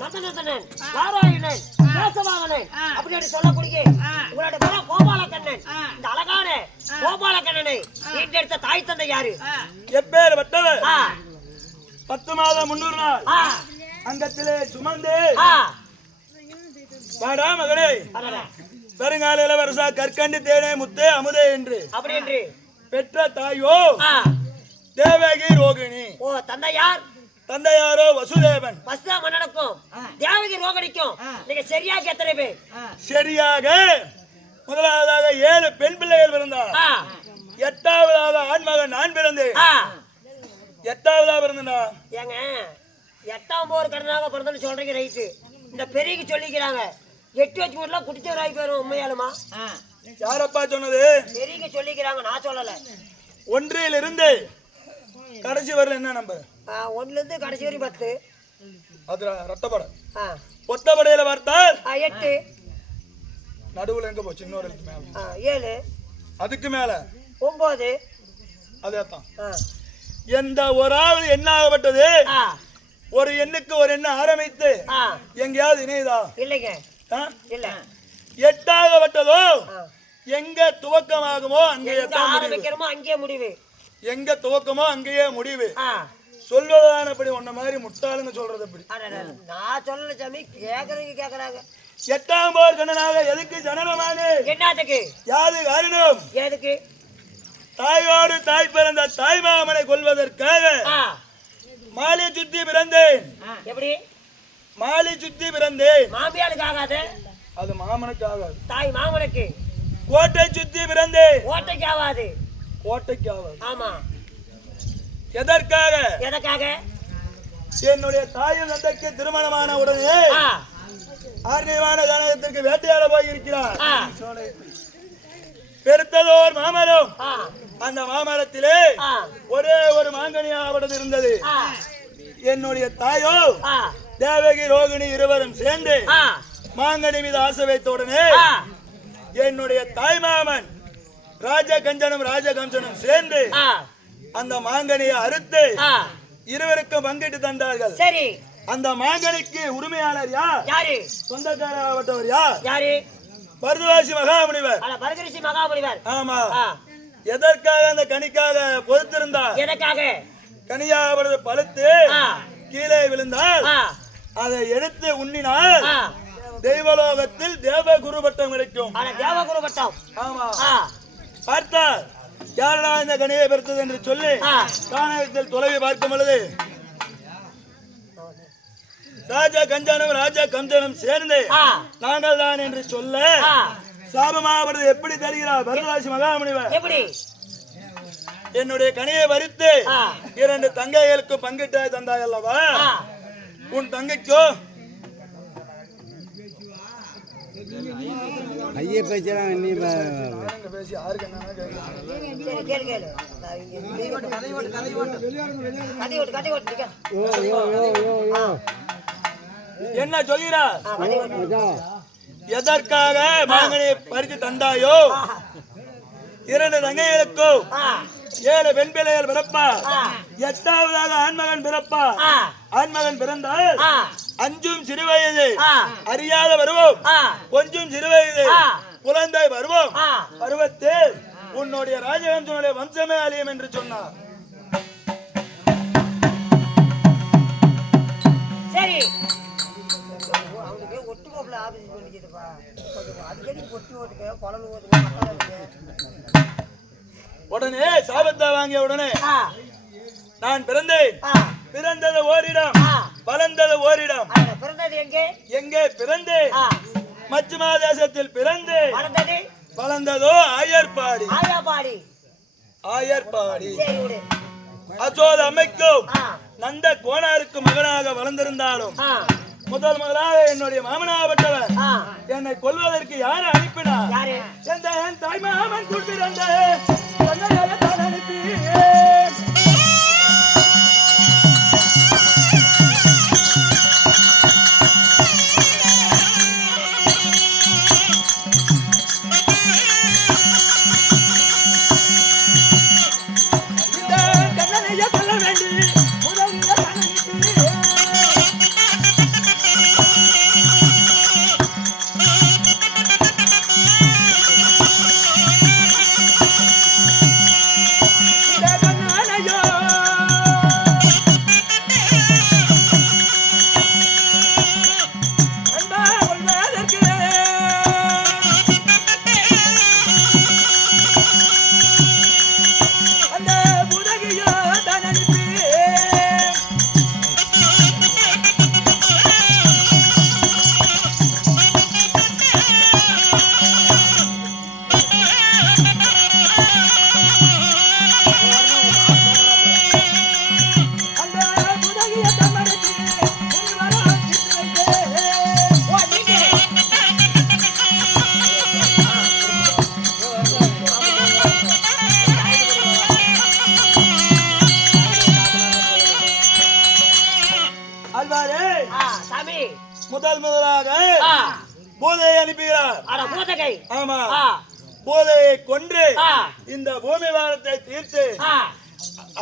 நந்தநந்தனன், நாராயணன், கேசவாகனன் அப்படின்னு சொல்லக்கூடிய உங்களுடைய மகன் கோபாலகண்ணன். இந்த அழகான கோபாலகண்ணனை ஈண்டெடுத்த தாய் தந்தை யாரு? எப்பேர் வட்டவர் 10 மாதம் 300 நாள் அங்கத்திலே சுமந்து வாடா மகனே பெருங்கால இளவரசா கற்கண்டு தேனே முத்தே அமுதே என்று அப்படி என்று பெற்ற தாயோ தேவகி ரோகிணி. ஓ தந்தை யார்? தந்தையாரோ வசுதேவன். வசுதா மன்னனுக்கும் தேவகி ரோகிணிக்கும் நீங்க சரியாக எத்தனை பேர்? சரியாக முதலாவதாக 7 பெண் பிள்ளைகள் பிறந்தார். 8ஆவதாக ஆண்மகன் நான் பிறந்தேன். 8ஆவதா பிறந்தா ஏங்க 8ஆம் போர் கடனாக பிறந்தன்னு சொல்றீங்க ரைட்டு. இந்த பெரியக்கு சொல்லிக்கிறாங்க 8 வச்சு போட்டுலாம் குடிச்சவராகி போயிரும். உண்மையாலுமா? யாரப்பா சொன்னது? பெரியக்கு சொல்லிக்கிறாங்க, நான் சொல்லல. 1 கடைசி வரல என்ன நம்பர்? 1 இருந்து கடைசி வரைக்கும் 10. அது ரத்தப்பட. 8 ஒத்தப்படையில பார்த்தால் 8 நடுவுல எங்க போச்சு? இன்னொரு எழுத்து மேல. 7 அதுக்கு மேல 9. அதேதான். எந்த ஒராவது என்ன ஆகப்பட்டது? ஒரு எண்ணுக்கு ஒரு எண்ண ஆரம்பித்து எங்கேயாவது இணையதா? இல்லைங்க, இல்ல. 8ஆகப்பட்டதோ எங்க துவக்கமாகுமோ அங்கேயே ஆரம்பிக்கிறோமோ அங்கேயே முடிவு. எங்க துவக்கமோ அங்கேயே முடிவு. சொல்வதான அப்படி உன்ன மாதிரி முட்டாளுங்க சொல்றது அப்படி. நான் சொல்லல சாமி, கேக்குறீங்க கேக்குறாங்க. 8ஆம் போர் கண்ணனாக எதுக்கு ஜனனமானே? என்னத்துக்கு? யாது காரணம்? எதுக்கு? தாயோடு தாய் பிறந்த தாய் மாமனை கொல்வதற்காக மாலை சுத்தி பிறந்தேன். எப்படி? மாலை சுத்தி பிறந்தேன். மாமியாருக்கு ஆகாது, அது மாமனுக்கு ஆகாது. தாய் மாமனுக்கு. கோட்டை சுத்தி பிறந்தேன். கோட்டைக்கு ஆகாது. கோட்டைக்கு ஆகாது. ஆமா. எதற்காக? எதற்காக? என்னுடைய தாயும் தந்தைக்கு திருமணமான உடனே ஆர்ணிவான கணத்திற்கு வேட்டையாட போய் இருக்கிறார். பெருத்ததோர் மாமரம். அந்த மாமரத்திலே ஒரே ஒரு மாங்கனியாவது இருந்தது. என்னுடைய தாயோ தேவகி ரோகிணி இருவரும் சேர்ந்து மாங்கனி மீது ஆசை வைத்த உடனே என்னுடைய தாய் மாமன் ராஜகஞ்சனும் ராஜகம்சனும் சேர்ந்து அந்த மாங்கனியை அறுத்து இருவருக்கும் பங்கிட்டு தந்தார்கள். சரி. அந்த மாங்கனிக்கு உரிமையாளர் யார்? யாரு? சொந்தக்காரப்பட்டவர் யார்? யாரு? பரதுவாசி மகாமுனிவர். பரதுவாசி மகாமுனிவர். ஆமா. எதற்காக அந்த கனிக்காக பொறுத்திருந்தார்? எதற்காக? கனியாவது பழுத்து கீழே விழுந்தால் அதை எடுத்து உண்ணினால் தெய்வலோகத்தில் தேவகுரு பட்டம் கிடைக்கும். தேவகுரு பட்டம். ஆமா. பார்த்தார் யாரா இந்த கனியை பெறுத்தது என்று சொல்லி காணகத்தில் தொலைவி பார்க்கும் பொழுது ராஜா கஞ்சனும் ராஜா கம்சனும் சேர்ந்து நாங்கள் தான் என்று சொல்ல சாபமாவது எப்படி தருகிறார் பரதவாசி மகாமுனிவர்? எப்படி? என்னுடைய கனியை வரித்து 2 தங்கைகளுக்கு பங்கிட்டாய் தந்தாய் அல்லவா? உன் தங்கைக்கோ ஐயே பேசுறான் நீ பேசி யாருக்கு என்ன கேளு கேளு. என்ன சொல்கிறார்? எதற்காக மாங்கனியை பறித்து தந்தாயோ? 2 தங்கைகளுக்கும் 7 பெண் பிள்ளைகள் பிறப்பா. 8ஆவதாக ஆண்மகன் பிறப்பா. ஆண்மகன் பிறந்தால் அஞ்சும் சிறுவயது அறியாத பருவம், கொஞ்சம் சிறுவயது குழந்தை பருவம். பருவத்தில் உன்னுடைய ராஜவம்சனுடைய வம்சமே அழியும் என்று சொன்னார். சரி. அவனுக்கு ஒட்டு கோப்பில் ஆபீஸ் பண்ணிக்கிட்டுப்பா. அடிக்கடி ஒட்டு ஓட்டுக்க குழம்பு ஓட்டுக்க. உடனே சாபத்தை வாங்கிய உடனே நான் பிறந்தேன். பிறந்தது ஓரிடம், வளர்ந்தது ஓரிடம். பிறந்தது எங்கே? எங்கே பிறந்தேன்? மச்சுமா தேசத்தில் பிறந்து வளர்ந்ததோ ஆயர்பாடி. ஆயர்பாடி. ஆயர்பாடி. அசோத அம்மைக்கும் நந்த கோணாருக்கு மகனாக வளர்ந்திருந்தாலும் முதலாக என்னுடைய மாமனாகப்பட்டவர் என்னை கொல்வதற்கு யாரை அனுப்பினார்? என் தாய் மாமன் கூட்டிருந்த அனுப்பி ஆழ்வாரே சாமி முதலாக ஆ, பூதையை அனுப்புகிறார். அட பூதகை ஆமா, ஆ, பூதையை கொன்று ஆ, இந்த பூமி வாரத்தை தீர்த்து ஆ.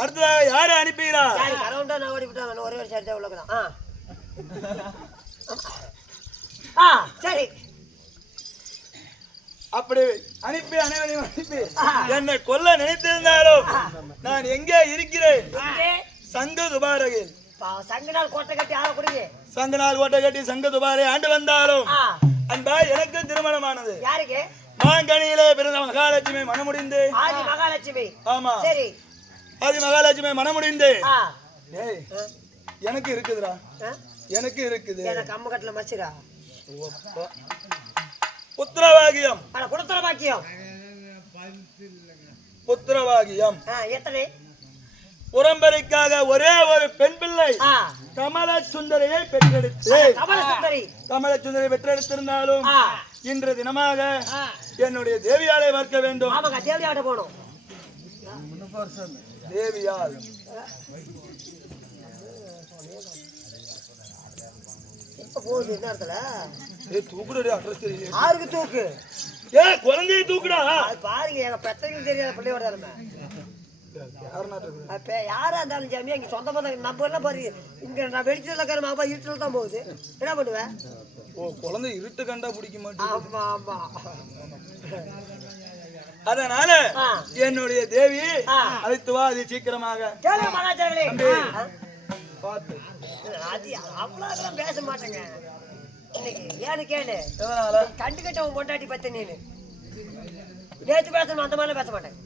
அடுத்ததாக யாரை அனுப்புகிறார்? யாரு கரவுண்டா நான் ஓடி விட்டாங்க ஒரே ஒரு சேர்த்தே உள்ளதான். சரி அப்படி அனுப்பி அனைவரையும் அனுப்பி என்னை கொல்ல நினைத்திருந்தாலும் நான் எங்கே இருக்கிறேன்? இங்கே சங்க துபாரகில் சங்கனால் கோட்டை கட்டி ஆள குடிங்க. சங்கனால் ஓட்டை கட்டி சங்க துபாரை ஆண்டு வந்தாலும் ஆ, அன்பா எனக்கு திருமணமானது. யாருக்கு? மாங்கனியிலே பிறந்த மகாலட்சுமி மனமுடிந்து. ஆதி மகாலட்சுமி. ஆமா, சரி. ஆதி மகாலட்சுமி மனமுடிந்து. ஆ, டேய், எனக்கு இருக்குதுடா, ஆ? எனக்கு இருக்குது. எனக்கு அம்ம கட்டல மச்சிரா. புத்திரவாகியம், அட குடுத்துற பாக்கியம். புத்திரவாகியம். எத்தனை? புறம்பரைக்காக ஒரே ஒரு பெண் பிள்ளை ஆ, கமல சுந்தரியை பெற்றெடுத்து கமல சுந்தரி. கமல சுந்தரி பெற்றெடுத்திருந்தாலும் ஆ, இன்று தினமாக ஆ. என்னுடைய தேவியாலை பார்க்க வேண்டும். ஆமாங்க, தேவடியாட்ட போகணும். தேவியால் இப்ப போகுது என்ன இடத்துல? தூக்குடைய அட்ரஸ் தெரியல. ஆருக்கு தூக்கு? குழந்தையை தூக்குடா. அது பாருங்க, எங்க பெத்தையும் தெரியாத பிள்ளையோட நிலைமை. அப்ப யாரா இருந்தாலும் சாமி இங்க சொந்த பந்தம் நம்ம எல்லாம் பாரு, இங்க நான் வெளிச்சத்துல இருக்கிற அப்பா இருட்டுல தான் போகுது. என்ன பண்ணுவேன்? ஓ, குழந்தை இருட்டு கண்டா பிடிக்க மாட்டேன். ஆமா ஆமா. அதனால ஆ. என்னுடைய தேவி ஆ. அழைத்து வா, அது சீக்கிரமாக. கேளுங்க மகாச்சாரங்களே. பார்த்து அது அவ்வளவு பேச மாட்டேங்க இன்னைக்கு. ஏன்னு கேளு. எதனால? கண்டு கட்ட உன் பொண்டாட்டி பத்த நீனு நேற்று பேசணும் அந்த மாதிரி பேச மாட்டேன்.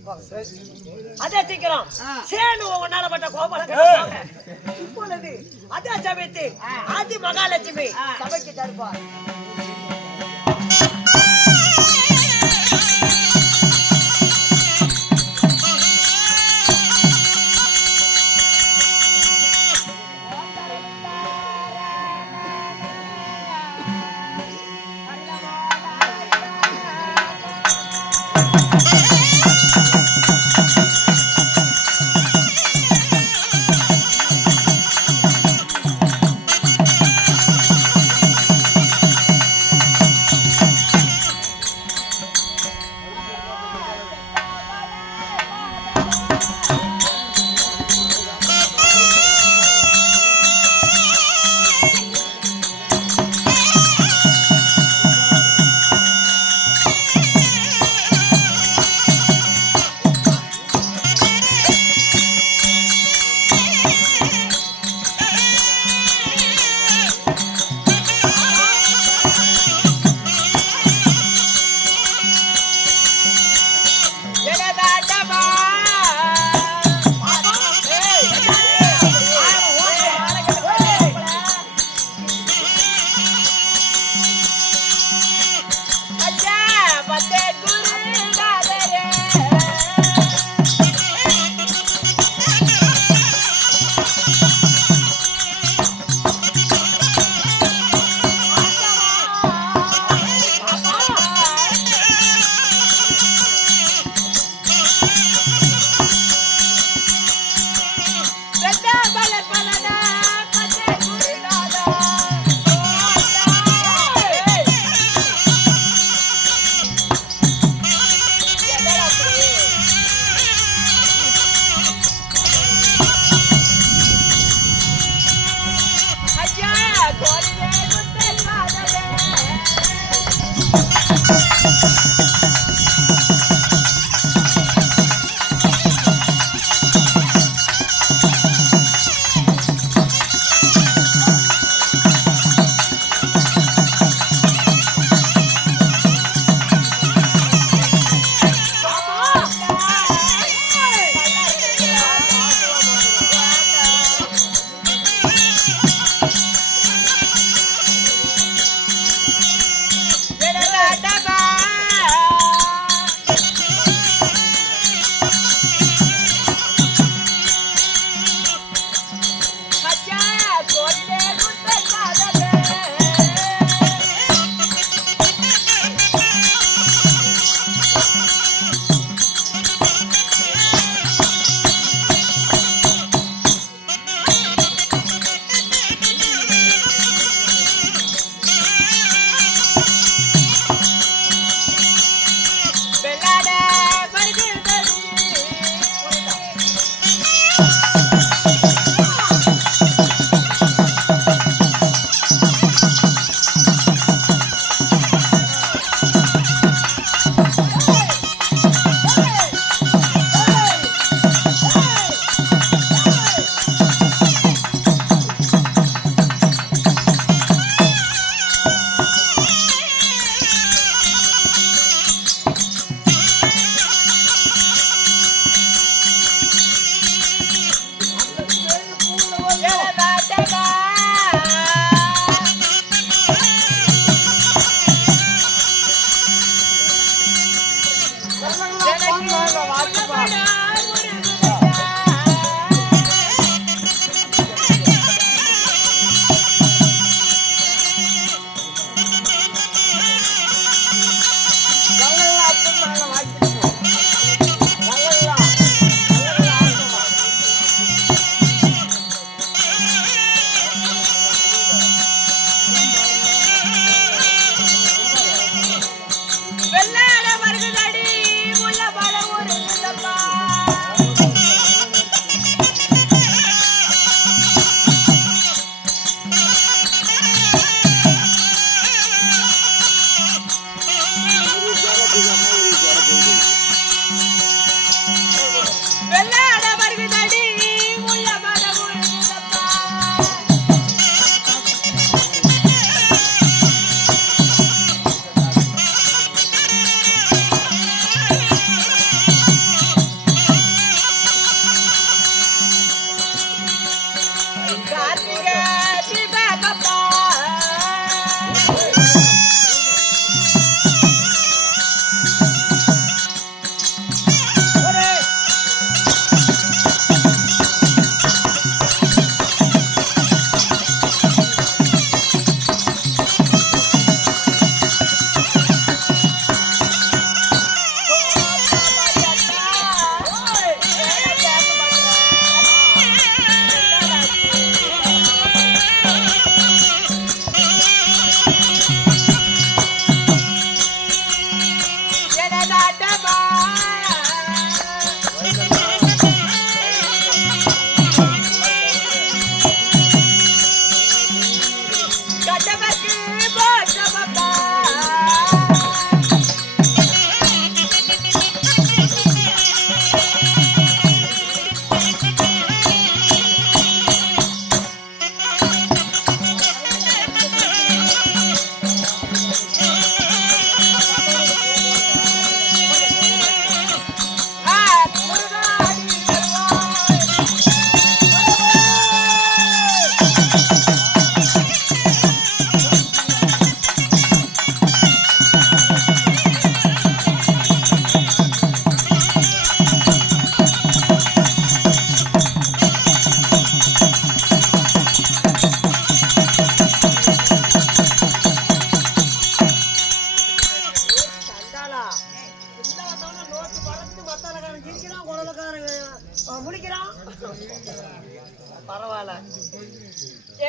அதே சீக்கிரம் சேனு உன்னால பட்ட கோபால இப்பொழுது அதே சமயத்தில் ஆதி மகாலட்சுமி சபைக்கு தருப்பார்.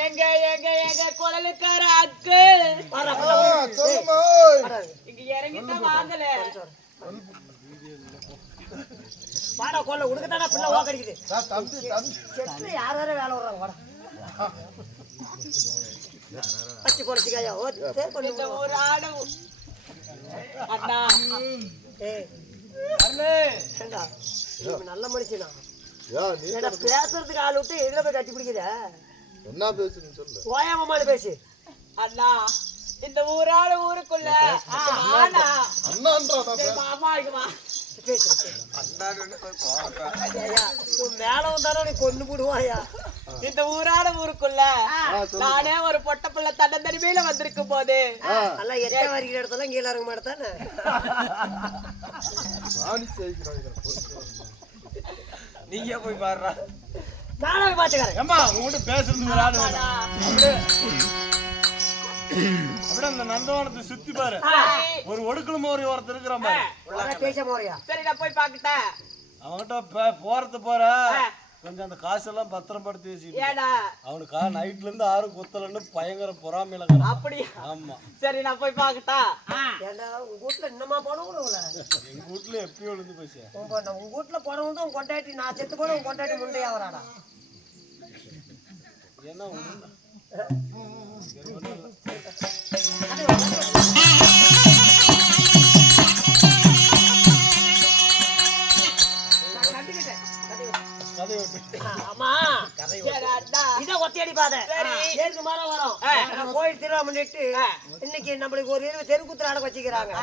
எங்க எங்க எங்க குழலுக்கார அங்கிள் இங்க இறங்கிட்டா வாங்கல வாடா கொள்ள உனக்குதானே பிள்ளை ஓக்கடிக்குது செட்டு யார் வேற வேலை விடுறாங்க வாடா பச்சை குறைச்சிக்காயா இந்த ஒரு ஆடு அண்ணா நல்ல மனுஷனா பேசுறதுக்கு ஆள் விட்டு எதுல போய் கட்டி பிடிக்குத என்ன பேசுறீங்க சொல்லு ஓயாம பேசு அண்ணா இந்த ஊராட ஊருக்குள்ள ஆனா மாமா இருக்குமா மேல வந்தாலும் நீ கொண்டு போடுவாயா இந்த ஊராட ஊருக்குள்ள நானே ஒரு பொட்ட பிள்ளை தன்னந்தனிமையில வந்திருக்கும் போது நல்லா எட்ட வரைக்கிற இடத்துல கீழே இறங்க மாட்டேதானே நீங்க போய் பாடுறா நானே போய் பாத்துக்கிறேன் ஏம்மா உங்ககிட்ட பேசுறதுக்கு ஒரு ஆள் வேணும். அப்படியே அந்த நந்தவனத்தை சுத்தி பாரு ஒரு ஒடுக்கல் மோரி ஒருத்தர் இருக்கிற மாதிரி பேச போறியா சரி நான் போய் பாக்கிட்டேன் அவன்கிட்ட போறது போற கொஞ்சம் அந்த காசெல்லாம் பத்திரப்படுத்தி வச்சுக்கிட்டு ஏடா அவனுக்கு நைட்ல இருந்து ஆறு குத்தலன்னு பயங்கர பொறாமையில இருக்கிறான். அப்படியா ஆமா சரி நான் போய் பாக்கட்டா ஏண்டா உங்க வீட்டுல இன்னமா போனவங்கள எங்க வீட்டுல எப்பயும் விழுந்து போச்சு. உங்க வீட்டுல போனவங்க தான் கொண்டாட்டி நான் செத்து போன உங்க கொண்டாட்டி முண்டையா வராடா ஏன்னா கதை விட்டு ஆமா இத ஒத்தையடி பாத ஏருக்கு மாற வரோம் நான் கோயில் திருவிழா பண்ணிட்டு இன்னைக்கு நம்மளுக்கு ஒரு தெருக்குத்து நாடகம் வச்சுக்கிறாங்க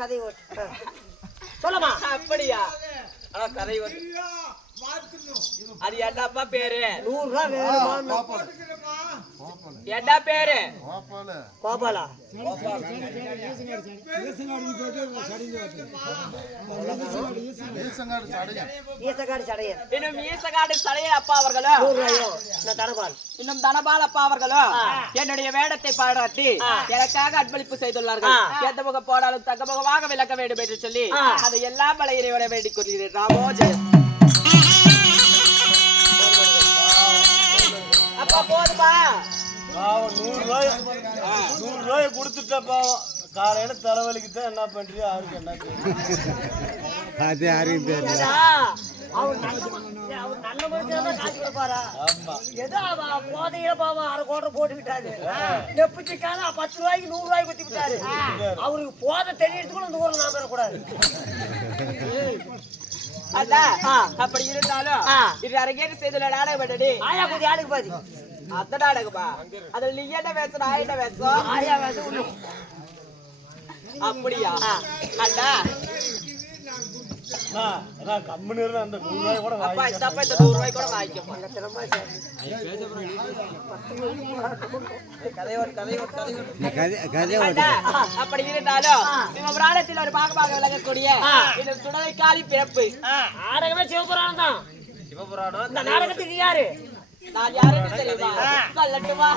கதை ஓட்டு சொல்லுமா அப்படியா கதை அது என்னப்பா பேரு 100 ரூபாய் வேணுமா என்ன பேரு கோபாலா ஈசகாடு சடையன் இன்னும் ஈசகாடு சடையன் அப்பா அவர்களும் 100 ரூபாயோ நான் தனபால் இன்னும் தனபால் அப்பா அவர்களும் என்னுடைய வேடத்தை பாராட்டி எனக்காக அன்பளிப்பு செய்துள்ளார்கள் எந்த முகம் போடாலும் தங்க முகமாக விளக்க வேண்டும் என்று சொல்லி அதை எல்லாம் பல இறைவனை வேண்டிக் கொள்கிறேன் ராமோஜயம் அப்பா போதுமா பாவம் 100 ரூபாய் கொடுத்துட்ட பாவம் காலையில தலைவலிக்கு தான் என்ன பண்றியோ அவருக்கு என்ன ஏடா, அவர் நல்ல மனுஷன் காசு கொடுப்பாரா ஏதோ போதையில பாவம் 1/4 கோட்டை போட்டு விட்டாரு நெப்பிச்சுக்கால 10 ரூபாய்க்கு 100 ரூபாய்க்கு குத்தி விட்டாரு அவருக்கு போதை தெரியறதுக்குள்ள இந்த ஊர்ல நாம வரக்கூடாது அப்படி இருந்தாலும் இது அரங்கேற்று செய்துள்ள நாடகம் பண்ணடி ஆயா கொஞ்சம் ஆளுக்கு பாதி அந்த நாடகமா அதுல நீ என்ன வேசம் நான் என்ன வேசம் ஆயா வேசம் ஒண்ணு அப்படியா அண்ணா கம்முன்னு அந்த 100 ரூபாய் கூட அப்பா இந்தப்பா இந்த 100 ரூபாய் கூட வாங்கிக்கோ அப்படி இருந்தாலும் சிவபுராணத்தில் ஒரு பாகமாக விளங்கக்கூடிய இந்த சுடலைக்காளி பிறப்பு நாடகமே சிவபுராணம் தான் சிவபுராணம் இந்த நாடகத்துக்கு யாரு நான் யாருன்னு தெரியுமா சொல்லட்டுமா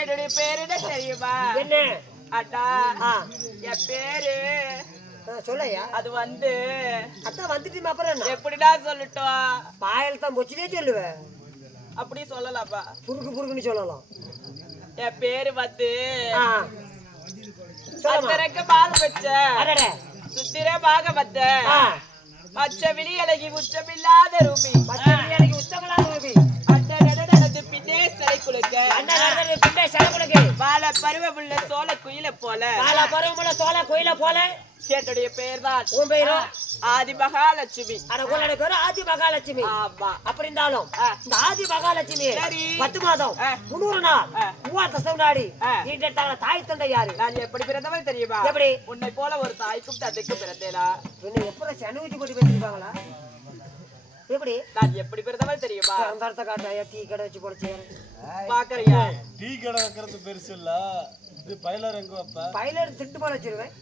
என்னுடைய பேரு என்ன தெரியுமா? என்ன? அட்டா என் பேரு சொல்லையா? அது வந்து அதான் வந்துட்டு அப்புறம் என்ன? எப்படிடா சொல்லட்டும்? பாயல் தான் பொச்சிலே சொல்லுவேன். அப்படி சொல்லலாம்ப்பா. புருக்குன்னு சொல்லலாம். என் பேரு வந்து சொல்லுமா. அத்தனைக்கு பால் வச்ச அடடே. சுத்திர பாக வந்த பச்ச விழி அழகி உச்சமில்லாத ரூபி உச்சமலாத ரூபி அண்ணனது பின்னே சரை குலுக்க அண்ணன் பின்னே சரை குலுக்கு வாழ பருவமுள்ள சோழ குயில போல வாழ பருவமுள்ள சோழ குயில போல என்னுடைய பேர் தான். உன் பேரும் ஆதி மகாலட்சுமி. அட உன்னோட பேரு ஆதி மகாலட்சுமி. ஆமா. அப்படி இருந்தாலும் இந்த ஆதி மகாலட்சுமி சரி. 10 மாதம் 300 நாள் 3000 நாடி ஈட்டெடுத்தாங்க. தாய் தந்தை யாரு? நான் எப்படி பிறந்தவன் தெரியுமா? எப்படி? உன்னை போல ஒரு தாய்க்கும் தந்தைக்கும் பிறந்தேனா? என்ன எப்பற செனவுச்சி போட்டு வச்சிருப்பாங்களா? எப்படி? நான் எப்படி பிறந்தவன் தெரியுமா? அந்த அர்த்த காட்டாயா டீ கடை வச்சு போடுச்சு. பாக்கறியா? டீ கடை வைக்கிறது பெருசு இல்ல. இது பைலர் எங்க வைப்ப? பைலர் திட்டு போல வச்சிருவேன்.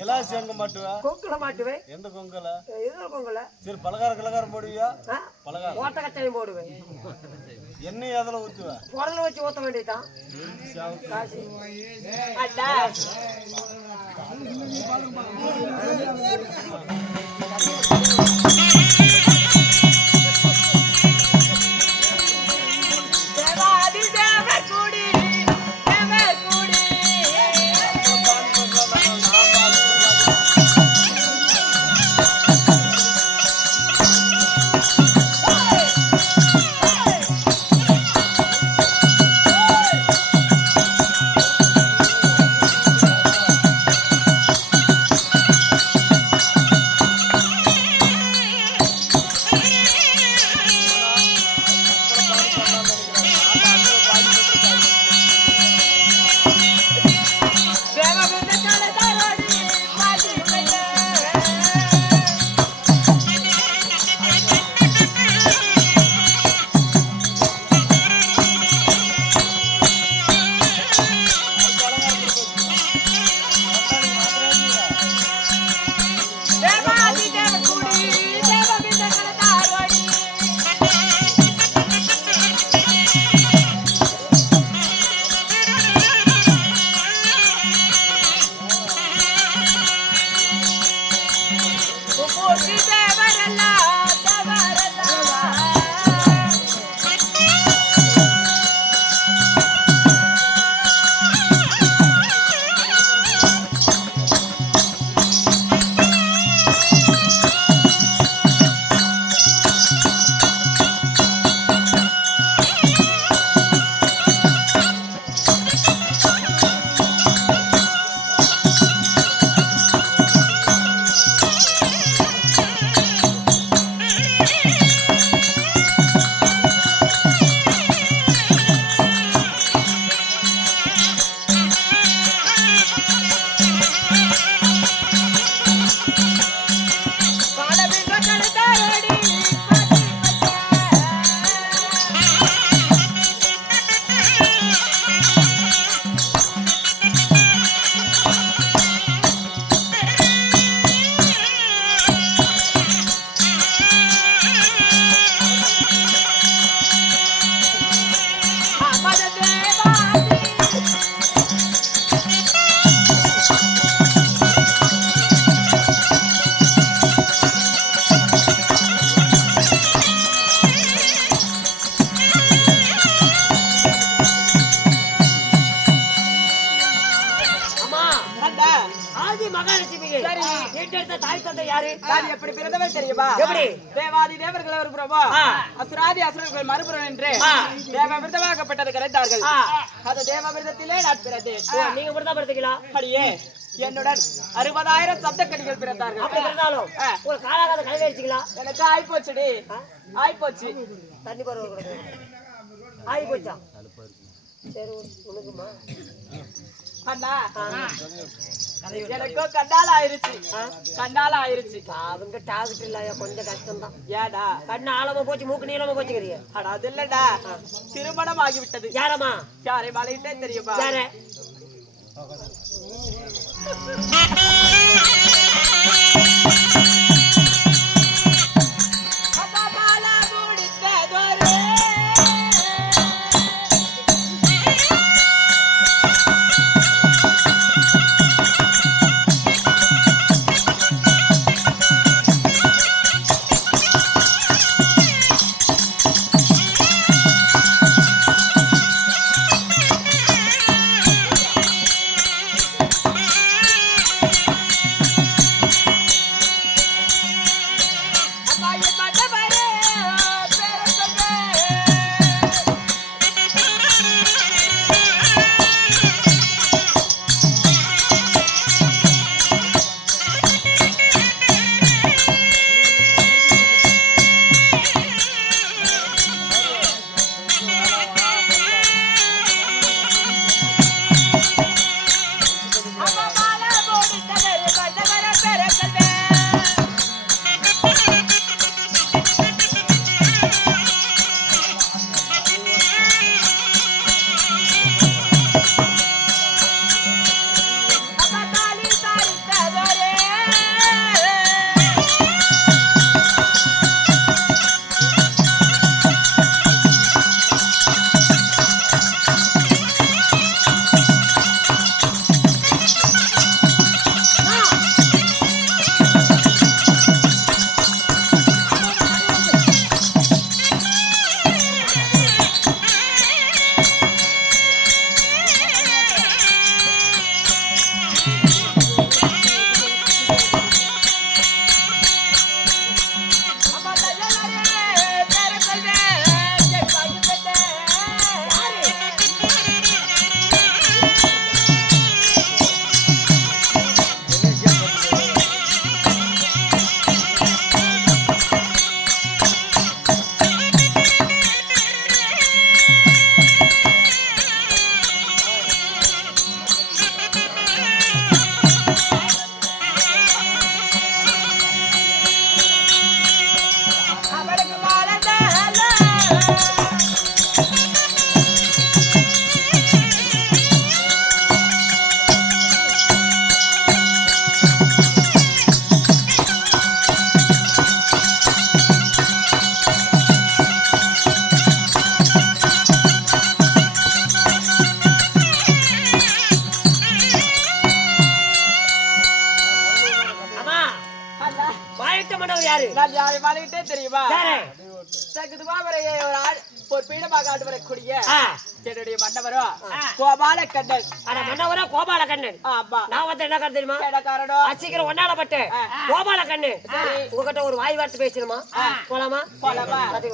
கிளாஸ் எங்க மாட்டுவ? கொங்குல மாட்டுவேன். எந்த கொங்கல? எதுல கொங்குல? சரி பலகாரம் போடுவியா? பலகாரம். ஓட்ட கச்சாயம் போடுவேன். எண்ணெய் அதுல ஊத்துவ? குடல வச்சு ஊத்த வேண்டியதான். காசி. அண்ணா தேவாதி தேவகுடி தேவகுடி தாய் தந்தை யாரு? நான் எப்படி பிறந்தவன் தெரியுமா? எப்படி? தேவாதி தேவர்கள் ஒரு பிரபு அசுராதி அசுரர்கள் மறுபுறம் என்று தேவவிருதமாகப்பட்டது கிடைத்தார்கள். அது தேவவிருதத்திலே நான் பிறந்தேன். நீங்க மட்டும் தான் பிறந்தீங்களா? அப்படியே என்னுடன் 60,000 சப்தக்கடிகள் பிறந்தார்கள். அப்படி பிறந்தாலும் ஒரு காலாகாத கல்வி அடிச்சிங்களா? எனக்கு ஆயிப்போச்சுடி, ஆயிப்போச்சு. தண்ணி பருவ கொடுங்க. ஆயிப்போச்சா? சரி உனக்குமா? அண்ணா எனக்கோ கண்ணால ஆயிருச்சு, கண்ணால ஆயிருச்சு. அவங்க டாக்டர் இல்லையா, கொஞ்சம் கஷ்டம் தான். ஏடா கண்ணு ஆழமா போச்சு, மூக்கு நீளமா போச்சுக்கிறிய. அடா அது இல்லடா, திருமணம் ஆகிவிட்டது. யாரம்மா? யாரை மலையிட்டே தெரியுமா? யார? வாயிட்ட மன்னவர் யாரு? நான் யாரை வாழிட்டே தெரியுமா? யாரு? ஒரு பீடமாக ஆண்டு வரக்கூடிய ஆ. என்னுடைய மன்னவரோ கோபால கண்ணன். அட மன்னவரா கோபால கண்ணன். ஆமா. நான் வந்து என்ன தெரியுமா? என்ன காரணம்? சீக்கிரம் ஒன்னால பட்டு கோபால கண்ணு உங்ககிட்ட ஒரு வாய் வார்த்தை பேசணுமா? போலாமா? போலாமா? அது